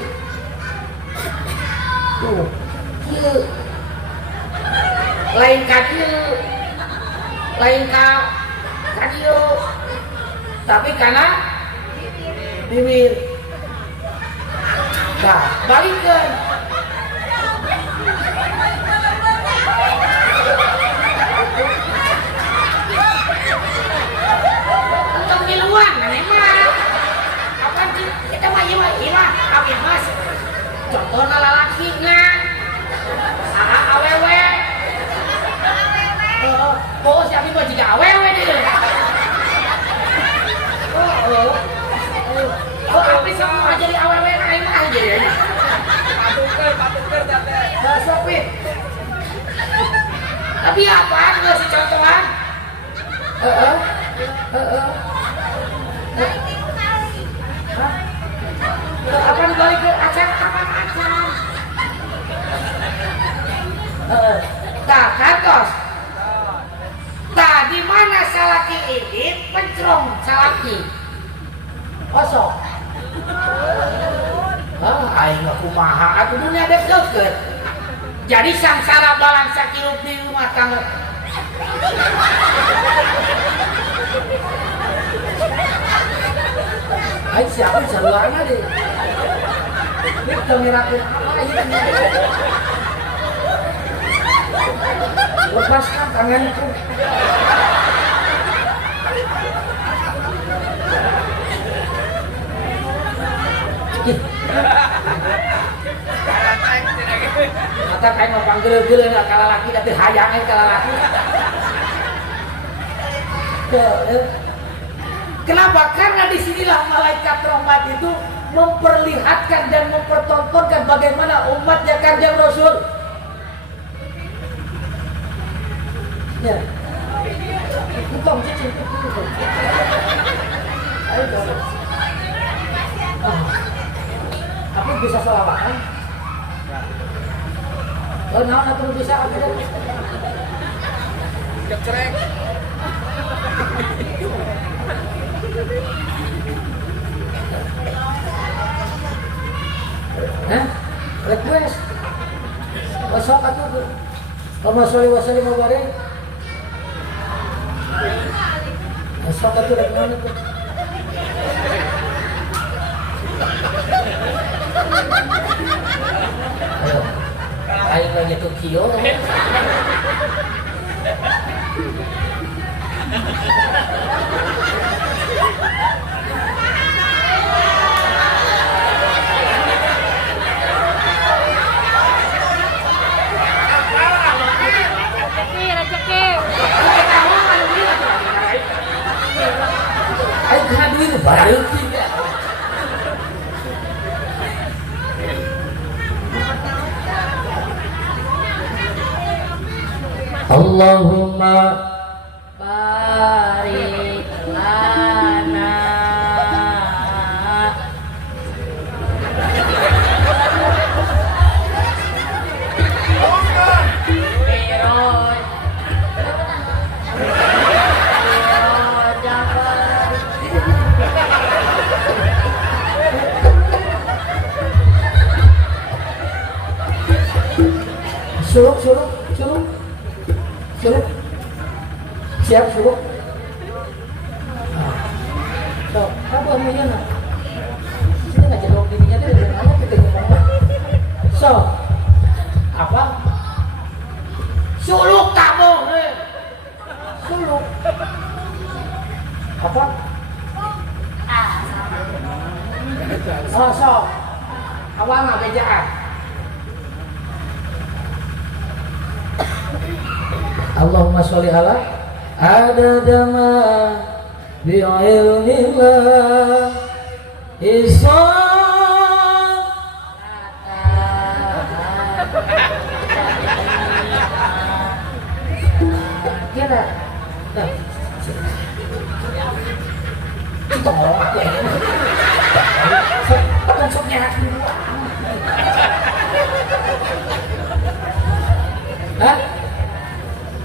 Tuh. Kieu. Lain ka dieu. Lain ka dieu. Tapi kana bibir. Nah, balikeun. Untuk miluan, aneh mah. Apaan sih? Kita mah iya mah. Abi mas. Contohnya lalakinya. Awewe. Oh, si Abi mah juga awewe dia. Oh, Abi semua jadi awewe lain aja ya. Patuker tante. Bahasa pit. Tapi apaan nggak sih contohan? Apaan balik ke acara apaan acara? Tah, kantos. Tah, di mana salaki ini pencrong salaki? Kosong. Aing mah kumaha atuh dunia deket. Jadi sangsara balang sakirup di rumah tangga. Aing siapa saluarna deh. Ini kamerakeun apa ieu? Lepaskan tanganku. Mata kain mau panggil-gil nggak kalah laki tapi hayangnya kalah laki. Kenapa? Karena disinilah malaikat rahmat itu memperlihatkan dan mempertontonkan bagaimana umatnya Kanjeng Rasul. Ya. Bukan cicing itu. Ayo dong. Tapi bisa selawatan. Oh, naon atuh bisa aku deh. Cekrek. Hah? Request. Besok atuh. Allahumma sholli wa sallim wa barik. Besok atuh rek mana tuh? Ayo. Ayo lagi tuh kio. Ayo kena duit baru tidak. Allahumma barik lana suruh siap suruh so apa namanya nak sini nggak jadwal dirinya tuh dari mana kita ngomong so apa suluk kamu suluk apa so awal nggak bejaan Allahumma sholli ala adada ma bi'ilmillah isol kira masuknya hah?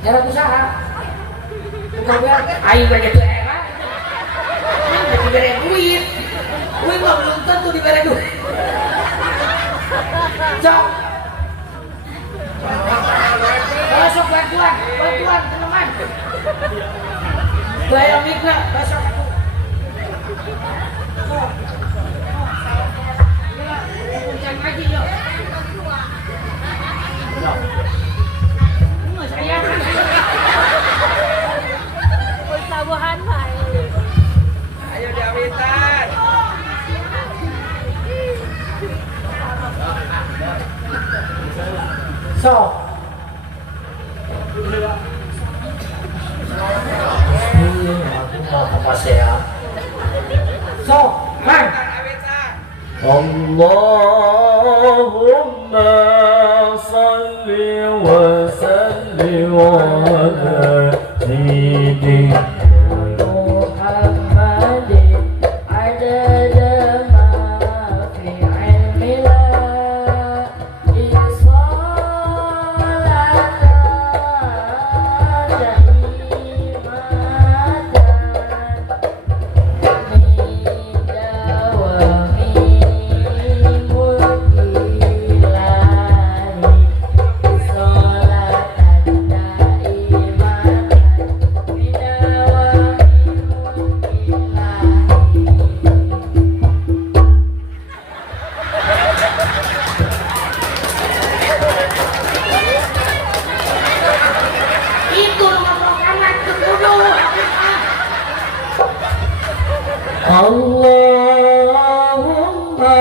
Jalan usaha bukan biar ayo banyak tuh era diberi duit mah belum tentu diberi duit cok besok bantuan teman bayar mikna besok jangan ngaji yuk saya tabuhan Pak. Ayo jawitan. So. Aku mau apa saya? So, man. Allahumma salli wa sallim ala sayyidina Allahumma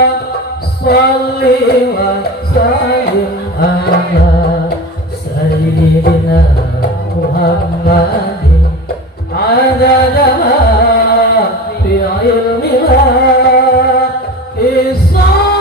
salli wa sallim ala sayyidina Muhammadin adada ma fi ilmillah isolatan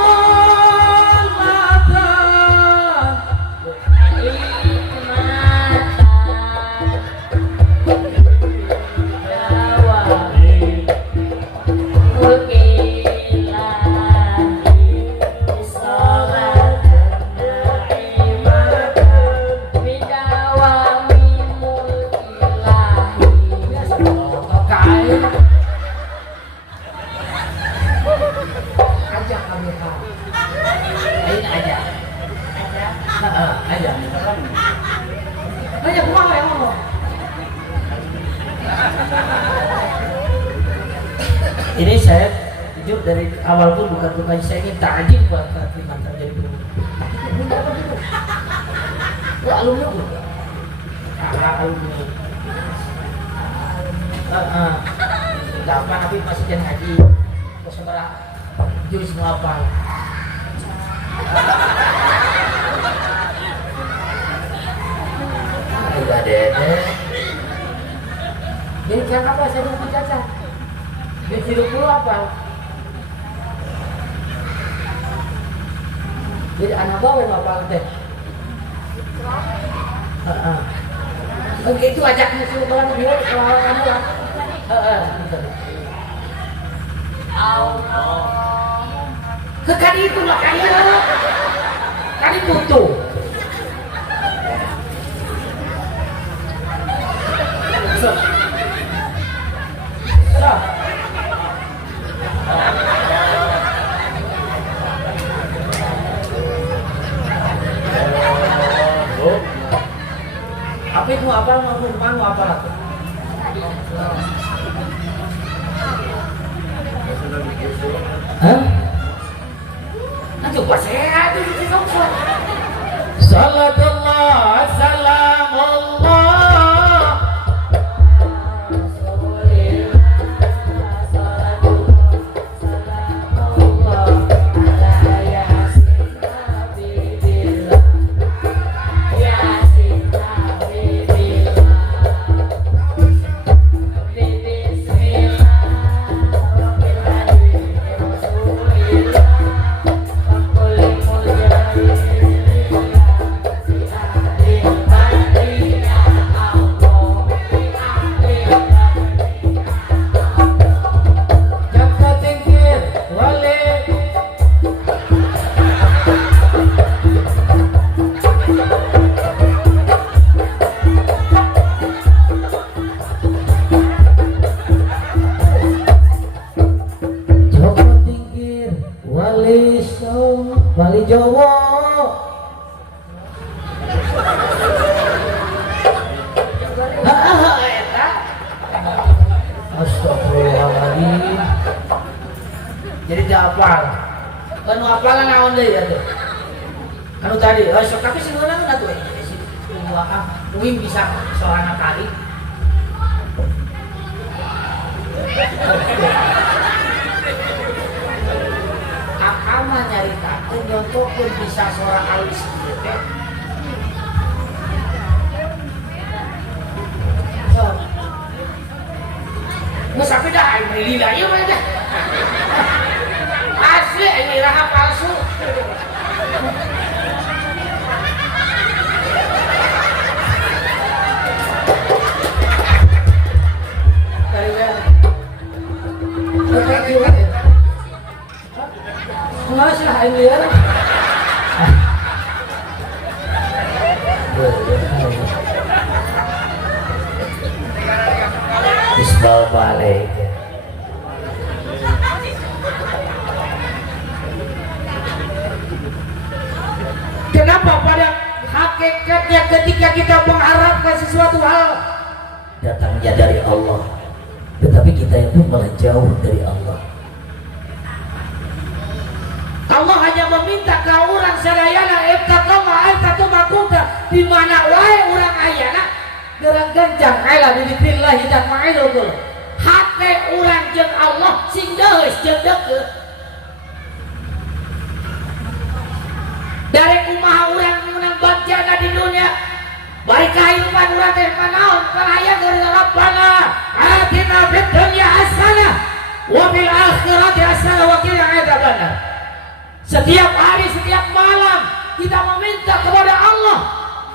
dari awal pun bukan saya ingin takjil buat Kalimantan jadi guru. Wah, alumni bu. Alumni. Gampang tapi masih jangan ngaji. Kau saudara jurus semua apa? Tidak ada. Jadi jangan apa saya mau bicara. Jadi hidup dulu apa? Jadi anak bawa yang apa teh? Begitu ajak musuh orang dia kalau kamu lah. Kekali itu makanya kali butuh. Apa itu apa mau apa lah? Hah? Nanti coba saya ada di sini. Salatullah, salamullah. Wali Jawa. Astagfirullahaladzim. Jadi hafal. Anu hafalan naon deui atuh? Anu tadi, sok tapi sing meunang atuh si Uing bisa soalna kali. Akama nyaritakeun contohkeun bisa seorang alis ieu teh. Nggak sampai dah, ini lila ieu mah dah. Asli ini raha palsu. Masih lah ini ya. Bismillahirrahmanirrahim. Kenapa pada hakikatnya ketika kita mengharapkan sesuatu hal datangnya dari Allah, tetapi kita itu malah jauh dari Allah. Allah hanya meminta ke orang sadayana ibtatoma ibtatoma di mana wae orang ayana gerang ganjang kaila di dikrillah dan ma'ilul hate orang jeung Allah sing deus jeung deukeut dari kumaha orang menang bacana di dunia baik kehidupan orang teh manaon kalaya geus Rabbana atina fid dunya hasanah wa fil akhirati hasanah wa qina adzabannar. Setiap hari, setiap malam kita meminta kepada Allah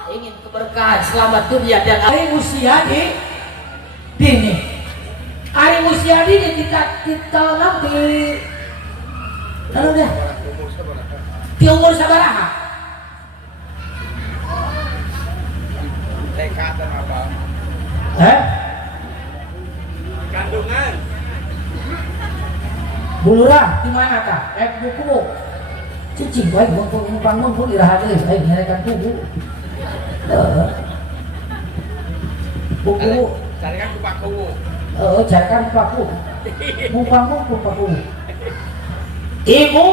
ingin keberkahan selamat dunia dan hari usia dini. Hari usia dini kita nanti lalu deh di umur sabaraha? TK dan apa? Kandungan. Bulurah di mana kah? Buku. Cicing baik bangun pun iraha geus aing nyarekan tubuh. Buku Carikan ku paku. carikan paku. Mumpang ku paku. Ibu,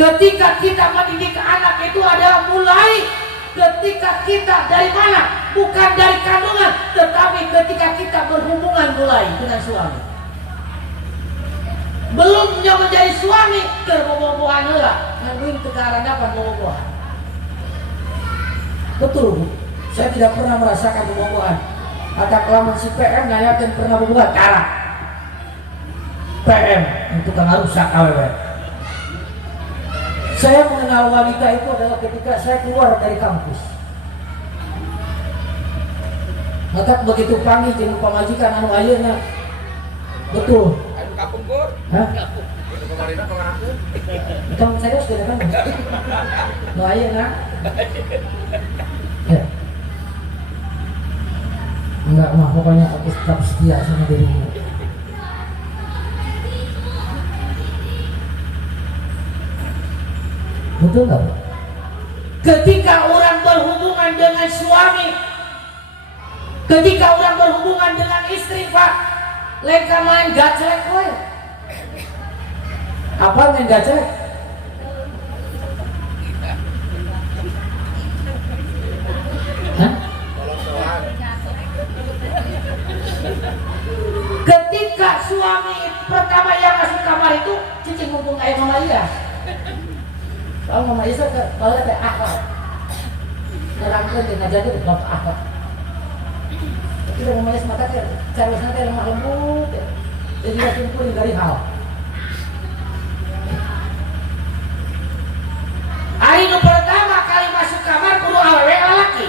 ketika kita mendidik anak itu adalah mulai ketika kita dari mana? Bukan dari kandungan, tetapi ketika kita berhubungan mulai dengan suami. Belumnya menjadi suami, terbobogohan heula, nganuin kegaranapan bobogohan. Betul, Bu. Saya tidak pernah merasakan bobogohan. Ada kelaman si PM nanyakan pernah bobogohan, cara PM itu kan rusak awewe. Saya mengenal wanita itu adalah ketika saya keluar dari kampus. Maka begitu panggil jeung pamajikan anu ayeuna. Betul. Anu kapungkur. Hah? Itu kemarina pengaraku. Kamu serius tidak kan? Nu ayeuna. Ya. Enggak mah pokoknya aku tetap setia sama dirimu. Betul nggak? Ketika orang berhubungan dengan suami, ketika orang berhubungan dengan istri, Pak, leka main gacek, woy. Apa main gacek? Hah? Ketika suami pertama yang masuk kamar itu cicing mumpung air mama iya. Kalau mama Isa kalau ada akhlak, nerangkan dengan jadi bab akhlak. Kita mama Isa mata kan, cara santai lemah lembut, jadi dia kumpulin dari hal. Hari nu pertama kali masuk kamar kudu awewe laki.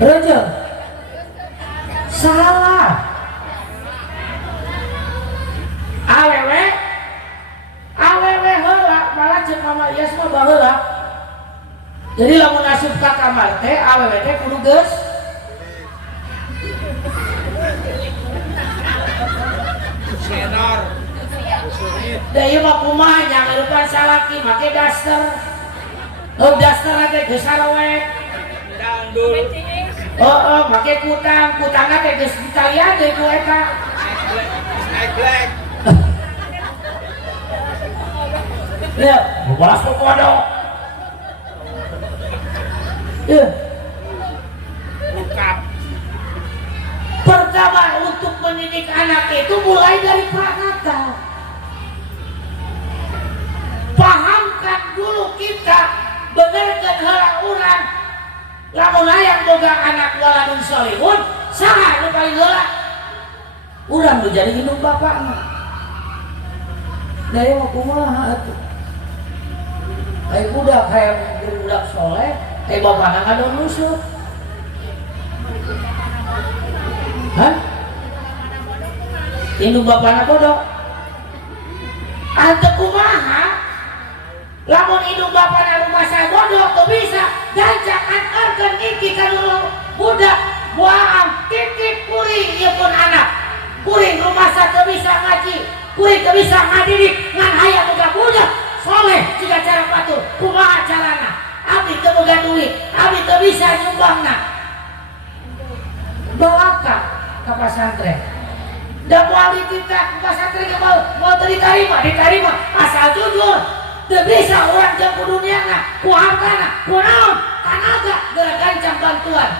Raja, salah. awewe heula malah cek mama Ias mah baheula. Jadi lamun asup ka kamar teh awewe teh kudu geus Senor. da ieu mah kumaha nya ngeupan salaki make daster. Daster teh geus sarowek. Dangdul. Make kutang teh geus ditalian deui ku eta. Naik black. Ya, balas ke kodok. Ya. Lengkap. Pertama untuk mendidik anak itu mulai dari pranata. Pahamkan dulu kita, benerkeun heula urang. Lamun hayang boga anak waladun solihun, saha nu paling heula? Urang nu jadi indung bapakna. Daya mah kumaha atuh? Kayak budak, kayak budak soleh, kayak bapakna kadon nusuk. Hah? Indung bapakna bodoh. Ante kumaha? Lamun indung bapakna rumah saya bodoh, tuh bisa gancakan organ iki kalau budak buang titip kuring ieu pun anak. Kuring rumah saya tuh bisa ngaji, kuring tuh bisa ngadidik ngan hayang boga budak soleh jika cara patur. Kumaha carana? Abdi teu boga duit, abdi teu bisa nyumbangna. Bawakan ke pesantren. Dan wali kita ke pesantren mau diterima asal jujur. Teu bisa orang jang ku duniana, ku hartana, ku naon, tanaga geura gancang bantuan.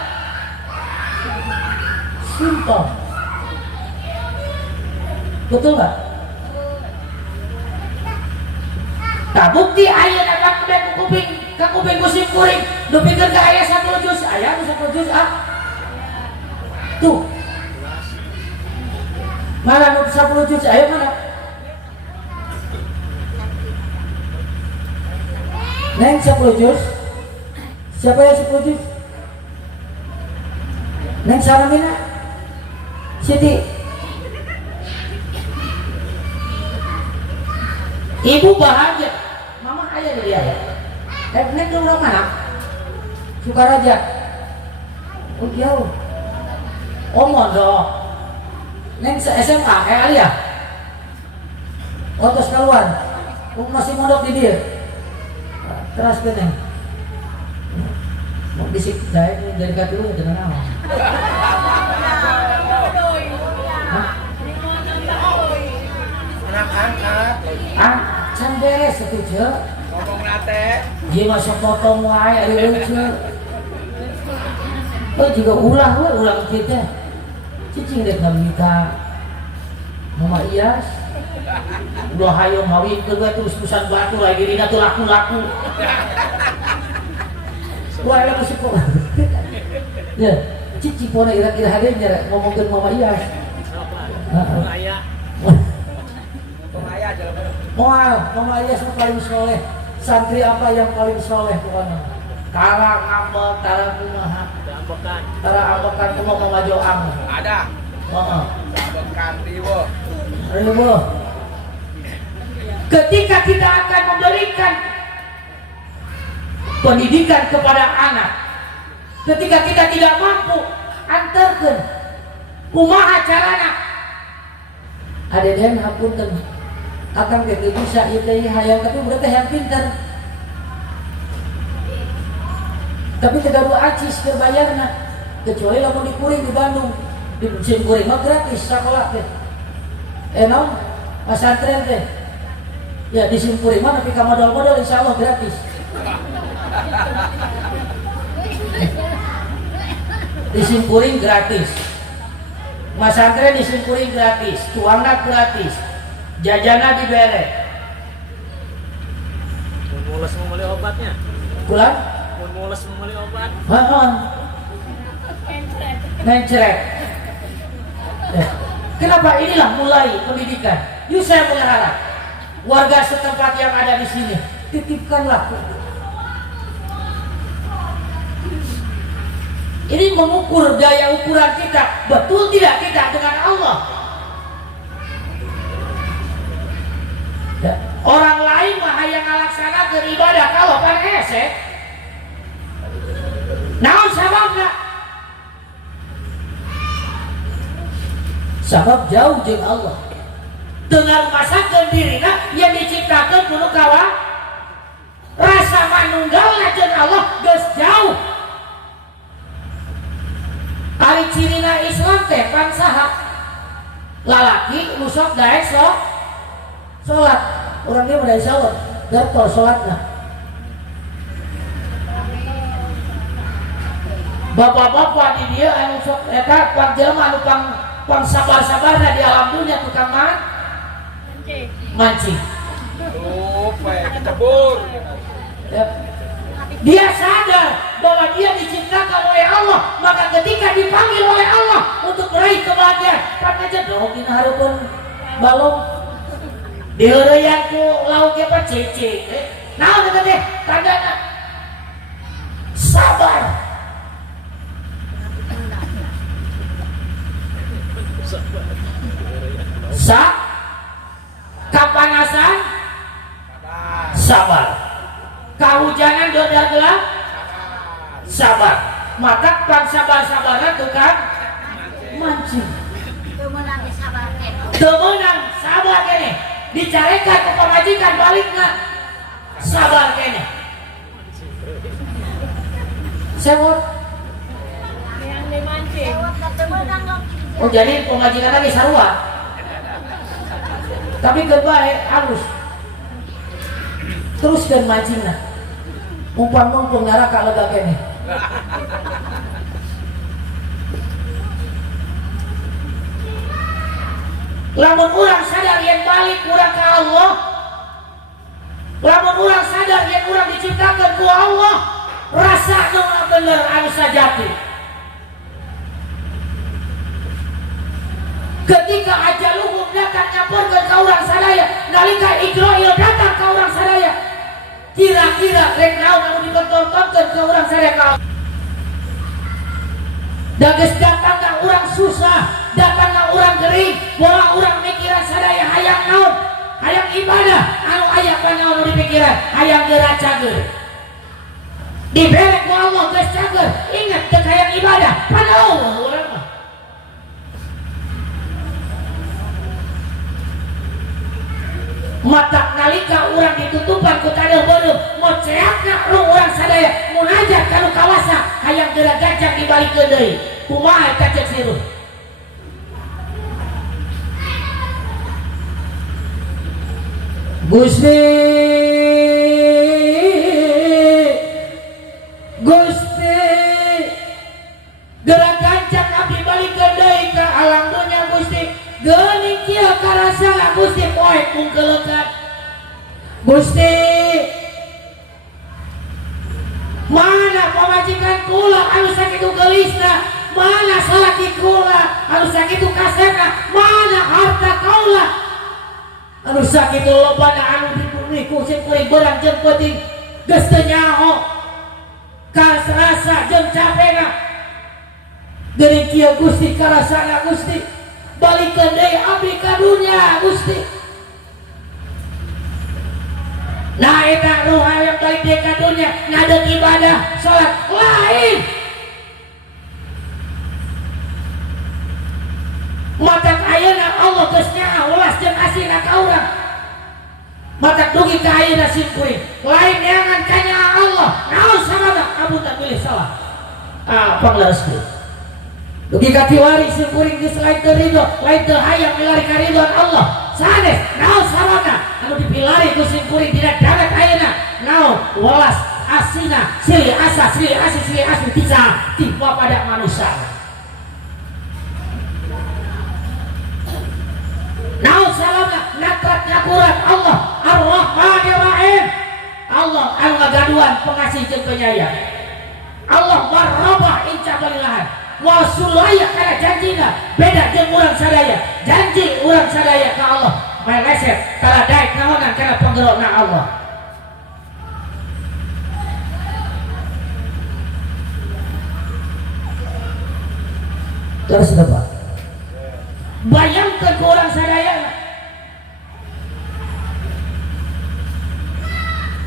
Simpel. Betul nggak? Nah bukti ayat dapat ke kuping kusim kuring, lu pikir ke ayat 1 juz, ayat 1 juz ah. Tuh. Mana nu 10 juz ayat mana? Neng 10 juz. Siapa yang 10 juz? Neng Saramina. Siti. Ibu bahagia. Mama ayah dari ayah. Neng ke orang mana? Sukaraja. Oh jauh. Oh mondok. Neng SMA Alia. Otos keluar. Masih mondok di dia. Terus ke neng. Mau bisik dari kaki lu dengan apa? can beres setuju. Ngomong nate. Dia masuk potong wae ari lucu. Oh juga ulah kita. Cicing dek ngamita Mama Iyas. Udah hayong ngawin ke gue terus-terusan batu lagi dina tuh laku-laku. Wah, elah musik kok. Ya, cici pona kira-kira hadiahnya ngomongin Mama Iyas. Raya. Pengaya aja lah. Mama Iyas yang paling soleh. Santri apa yang paling soleh pokoknya? Tara ngambek, tara kumaha. Ambekan. Tara ambekan kumaha Mama Joang. Ada. Heeh. Ambekan riwo. Riwo. Ketika kita akan memberikan pendidikan kepada anak, ketika kita tidak mampu antarkan kumaha carana adedan hapunten akan kita bisa itu hayang tapi berarti yang pintar tapi tidak lu acis ke bayarna kecuali lamun dikuring di Bandung di musim kuring mah gratis sekolah teh non pesantren teh ya di simpuri mana tapi modal-modal insya Allah gratis. Disimpuring gratis, pesantren disimpuring gratis, tuangna gratis, jajana dibere. Mules membeli obatnya. Pulang? Mules membeli obat. Mencret. Kenapa inilah mulai pendidikan? Yuk saya mengharap warga setempat yang ada di sini titipkanlah. Ini mengukur daya ukuran kita betul tidak kita dengan Allah. Ya. Orang lain mah hayang ngalaksanakeun ibadah kalau kan hese. Naon sababna? Sabab jauh jeung Allah. Dengan masakan dirina yang diciptakan kudu kawa rasa manunggalna jeung Allah geus jauh. Ari cirina Islam teh pan saha? Lalaki nu sok daek sok salat. Urang ge udah salat, gartol salatna. Bapak-bapak di dia anu sok eta pang jelema anu pang sabar-sabarna di alam dunia tukang mancing. Lupa kecebur. Ya. Dia sadar bahwa dia diciptakan oleh Allah, maka ketika dipanggil oleh Allah untuk meraih kebahagiaan, pan aja dong dina hareupeun balong. Dieureuyang ku lauk ge pa cece. Naon eta teh? Tandana sabar. Kapanasan sabar. Kahujanan doda gelap sabar. Maka pan sabar-sabarna tukang mancing. Teu meunang sabar kene. Dicarekan ke pamajikan balikna sabar kene. Sewot. Oh jadi pemajikan lagi sarua. Tapi kebae halus. Teruskan mancingna. Mumpung neraka lega kene. Lamun urang sadar yang balik urang ke Allah, lamun urang sadar yang urang diciptakan ku Allah, rasa nu bener anu sajati. Ketika ajaluhum datang nyamperkeun ka urang sadaya, nalika Iqra'il datang ka urang sadaya, kira-kira rek naon anu ditonton-tonton ka urang sadaya ka da geus datangna urang susah, datangna urang gering, bola urang mikiran sadaya hayang naon, hayang ibadah, anu aya panaon anu dipikiran, hayang geracageun. Dibere ku Allah geus cager, ingat teu hayang ibadah, panaon urang mah. Mata nalika urang ditutupan ku tadeuh beureum, moceakna ru urang sadaya munajat kanu kawasa, hayang geura gajang dibalikeun deui. Kumaha eta cek siruh? Gusti Gusti gerak gancang abdi balikeun deui ka alam dunya Gusti geuning kieu karasa Gusti poek mungkelekat Gusti mana pamajikan kula anu sakitu gelisna mana salaki kula anu sakitu kasana mana harta kaula anu sakitu lobana anu dibumi ku kuring berang jeung peuting geus teu nyaho kasrasa jeung capena geuning kieu Gusti karasana Gusti balikeun deui abdi ka dunya Gusti. Nah eta nu hayang balik deui ka dunya ngadeg ibadah salat lain matak ayeuna Allah geus nyaho welas jeung asina ka urang matak dugi ka ayeuna simkuring lain neangan ka nyaho Allah naon sabada amunna pilih salah panglareskeun dugi ka tiwari simkuring geus lain teu ridho lain teu hayang milari ka ridhoan Allah sanes naon sabada anu dipilari ku simkuring dina dagat ayeuna naon welas asina silih asa silih asih tisah tiba pada manusia naon salahna natrat ngapuran Allah Ar-Rahmanir Rahim Allah anu ngagaduhan pengasih jeung penyayang Allah marrabah inca balilahan wa sulaya kana janjina beda jeung urang sadaya janji urang sadaya ka Allah meleset tara daek naonan kana panggerona Allah terus apa bayangkan ke orang sadaya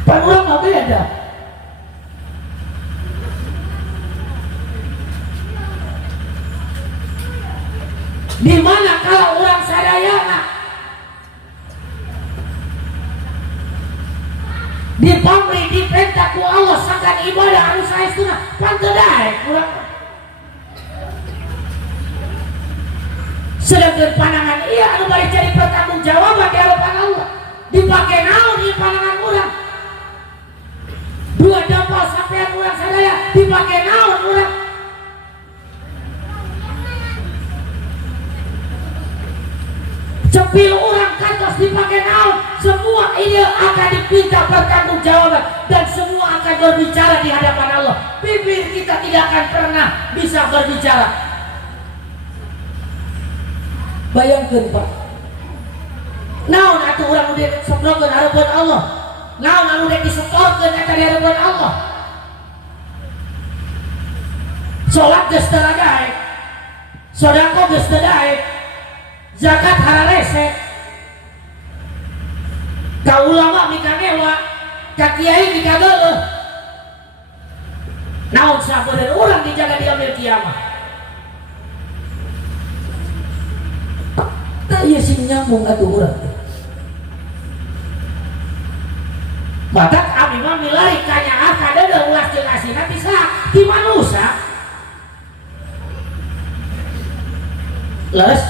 pan urang mah beda di mana kalau orang sadaya di pamri di perintah ku Allah sakan ibadah anu saestuna pan teu daek urang sedangkan pandangan iya anu bari jadi pertanggung jawaban di hadapan Allah dipake naon di pandangan urang dua dampal sampean urang sadaya dipake naon urang cepil orang kantos dipake naon semua ini akan dipinta pertanggung jawaban dan semua akan berbicara di hadapan Allah bibir kita tidak akan pernah bisa berbicara. Bayangkan Pak naon atuh urang udah seprokeun hareupeun Allah naon anu udah disetorkeun eta di hareupeun Allah salat geus teu daek sedekah geus teu daek zakat hararese ka ulama mikanewa ka kiai mikageuleuh naon sabeureun urang dijaga di yaumil kiamah tak iya sing nyambung atuh urang batak abdi mah milari ka nyaah ka deudeuh ulah jeung asina bisa ti manusia leres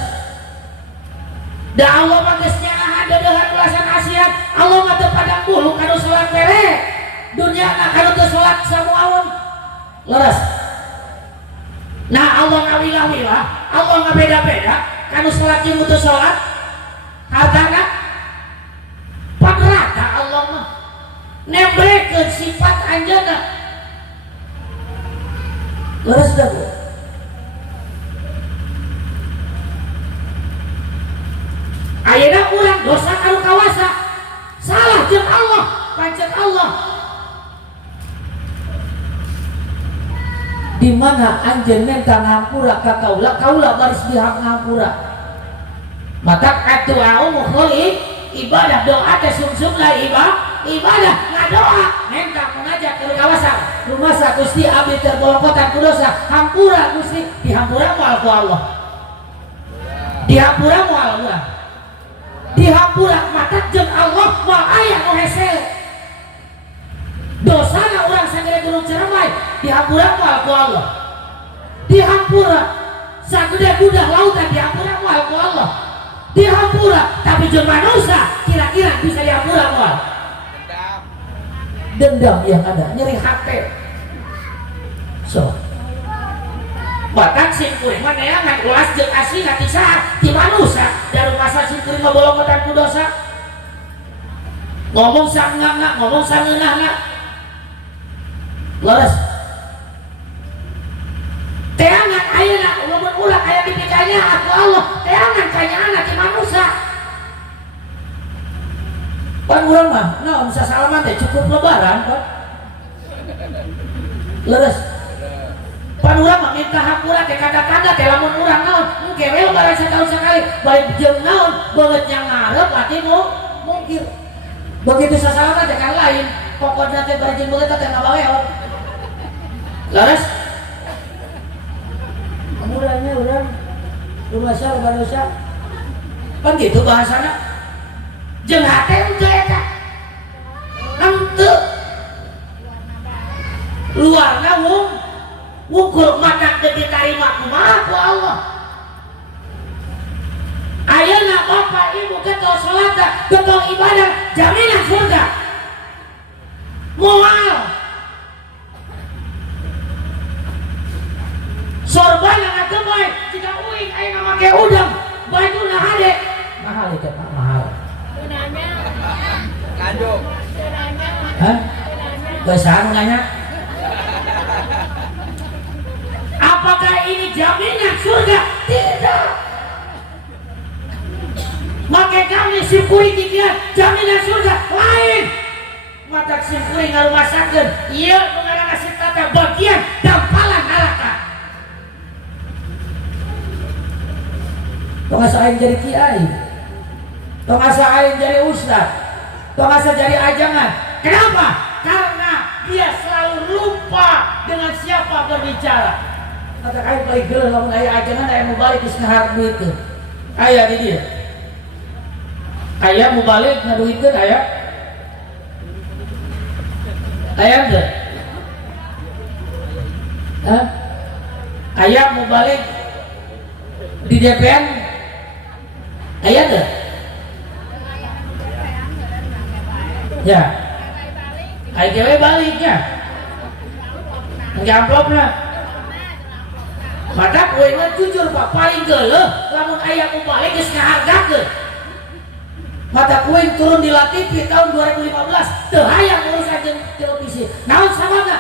da Allah mah geus nyaah deudeuhan ulasan asiat Allah mah teu padang bulu kanu salat pere dunyana kanu teu salat samuaun leres nah Allah ngawilah-wilah Allah ngabeda-beda kanu salat jeung teu salat hartana pagrata Allah mah nembrekeun sifat anjeunna leres da ayeuna urang dosa kanu kawasa salah jeung Allah pancen Allah di mana anjeun minta ngampura ka kaula kaula baris dihang ngampura matak atu'au mukhli ibadah doa teh sumsum la ibadah ngadoa minta munajat ka kawasa rumasa Gusti abdi terbolongkotan ku dosa hampura Gusti dihampura moal ku Allah dihampura moal urang dihampura matak jeung Allah moal aya nu hese dosana urang sagede gunung Ciremay dihampura moal ku Allah dihampura sagede budah lautan dihampura moal ku Allah dihampura tapi jeung manusia kira-kira bisa dihampura dendam yang ada, nyeri hati. So batak simkuring mana ya ngan ulas jeung asli nanti saat di manusia dari masa simkuring ngobolong kotan ku dosa ngomong sanggana ngomong sangeunahna leres teangan ayeuna ulun ulah aya dipikanya aku Allah teangan kanyaana ti manusia pan urang mah naon sasalaman teh cukup lebaran pan leres pan urang mah minta hampura teh kada-kada teh lamun urang naon engke we lebaran satahun sekali balik jeung naon beungeut nya ngarep ati mungkir begitu sasalaman teh kan lain pokokna teh barjing beungeut teh ngabaweot leres amuranya urang dosa lebaran dosa pan gitu bahasana jeung hate teu eta henteu luarna wungkul mata teu ditarima kumaha ku Allah ayeuna bapak ibu getol salat getol ibadah jaminan surga moal sorbana ngagemay jika uing ayeuna make udang bajuna hade mahal itu Pak mahal Lanjut. hah besar nanya apakah ini jaminan surga? Tidak. Maka kami simpuri tikian jaminan surga lain. Mata simpuri ngarumasakeun ieu nu ngaranna tata bagian dampalan neraka. Tong asa aing jadi kiai. Tong asa aing jadi ustaz. Tong asa jadi ajangan. Kenapa? Karena dia selalu lupa dengan siapa berbicara. Kata aing paling geuleuh lamun aya ajangan aya mubalik geus ngahar duitkeun. Aya di dieu. Aya mubalik ngaduitkeun aya. Aya teu? Hah? Aya mubalik di DPN? Aya teu? Ya. Aya gawe baliknya. Enggak amplopna. Mata kowe mah jujur Pak paling geuleuh lamun aya mubalik geus ngahargakeun. Mata kowe turun di TV tahun 2015 teu hayang urusan jeung televisi. Naon sababna?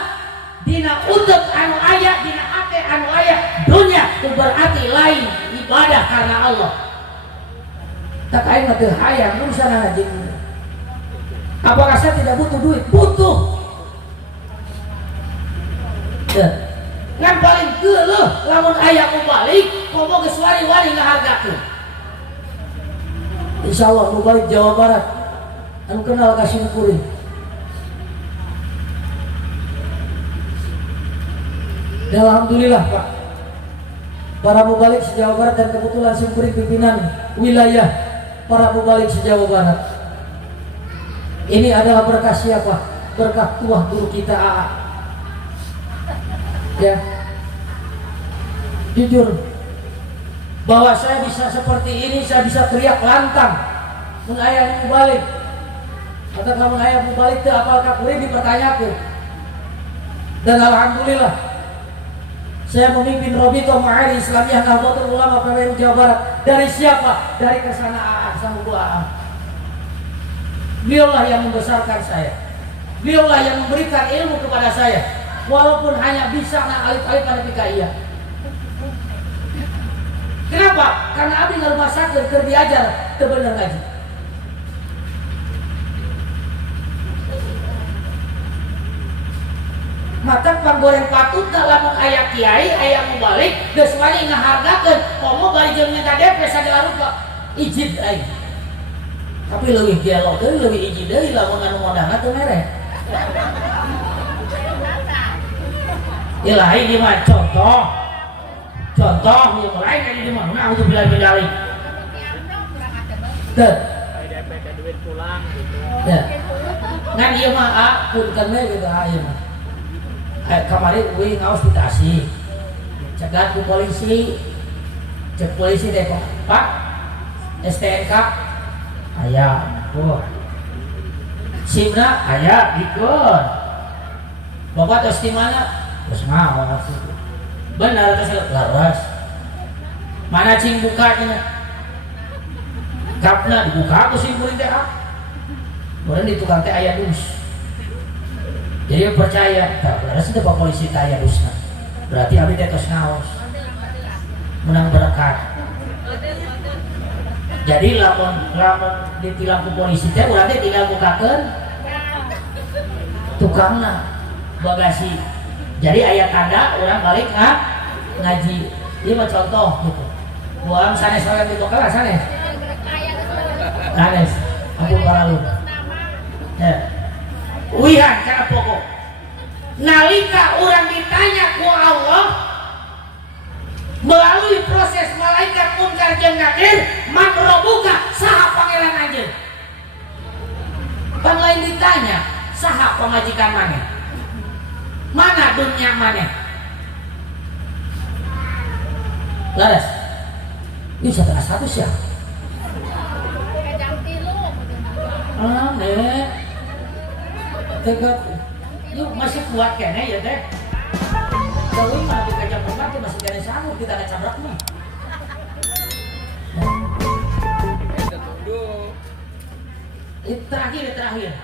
Dina udeg anu aya dina hate anu aya dunya ku berarti lain ibadah karena Allah. Tak aing mah teu hayang urusan jeung apakah saya tidak butuh duit? Butuh. Ya. Ngan paling geuleuh lamun aya mubalik komo geus wari-wari ngahargakeun. Insyaallah mubalik Jawa Barat anu kenal ka simkuring. Dan alhamdulillah Pak. Para mubalik se-Jawa Barat dan kebetulan simkuring pimpinan wilayah para mubalik se-Jawa Barat. Ini adalah berkah siapa? Berkah tuah guru kita AA. Ya, jujur bahwa saya bisa seperti ini, saya bisa teriak lantang mun aya nu balik atau lamun aya nu balik teu apal ka kuring dipertanyakeun. Dan alhamdulillah saya memimpin Robito Ma'ari Islamiyah Nahdlatul Ulama PWNU Jawa Barat. Dari siapa? Dari kesana AA sama Bu AA. Beliaulah yang membesarkan saya. Beliaulah yang memberikan ilmu kepada saya. Walaupun hanya bisa alif-alif pada PKIA. Kenapa? Karena abdi ngarumah sakit keur diajar teu bener ngaji. Mata panggoreng patutna lamun aya kiai, aya mubalik, geus wani ngahargakeun, komo bari jeung minta DP sagala rupa ijid aing. Tapi leuwih dialog deui, leuwih ijid deui lamun anu modalna teu mere. Ilahi di mah contoh yang lain yang di mana aku bilang bidalik. Tuh. duit pulang gitu. Ya. Ngan ieu mah punten we gitu ieu mah. Kemarin gue ngaos di Tasik. Cegat ku polisi. Cek polisi deh Pak. STNK aya. Wah. simna aya dikeun bapak tos di mana terus ngawas itu benar terus laras mana cing buka cenah kapna dibuka aku sing kuring teh kemudian di tukang teh aya dus jadi percaya laras itu pak polisi teh aya dusna berarti abdi teh tos ngaos menang berkat jadi lamun ditilang ku polisi teh urang teh tinggal bukakeun tukangna bagasi jadi aya tanda orang balik ngaji ieu mah contoh gitu buang sanes soal itu kelas sanes sanes ampun paralu ya uihan kana pokok nalika orang ditanya ku Allah melalui proses malaikat munkar jeung nakir man robuka saha pangeran anjeun pan lain ditanya saha pamajikan maneh mana dunia maneh laras ini setengah satu siap nek tega yuk masih kuat kene ya teh kalau mah di kajang rumah tuh masih kene sanggup kita ada cabrak mah Itu tunduk. terakhir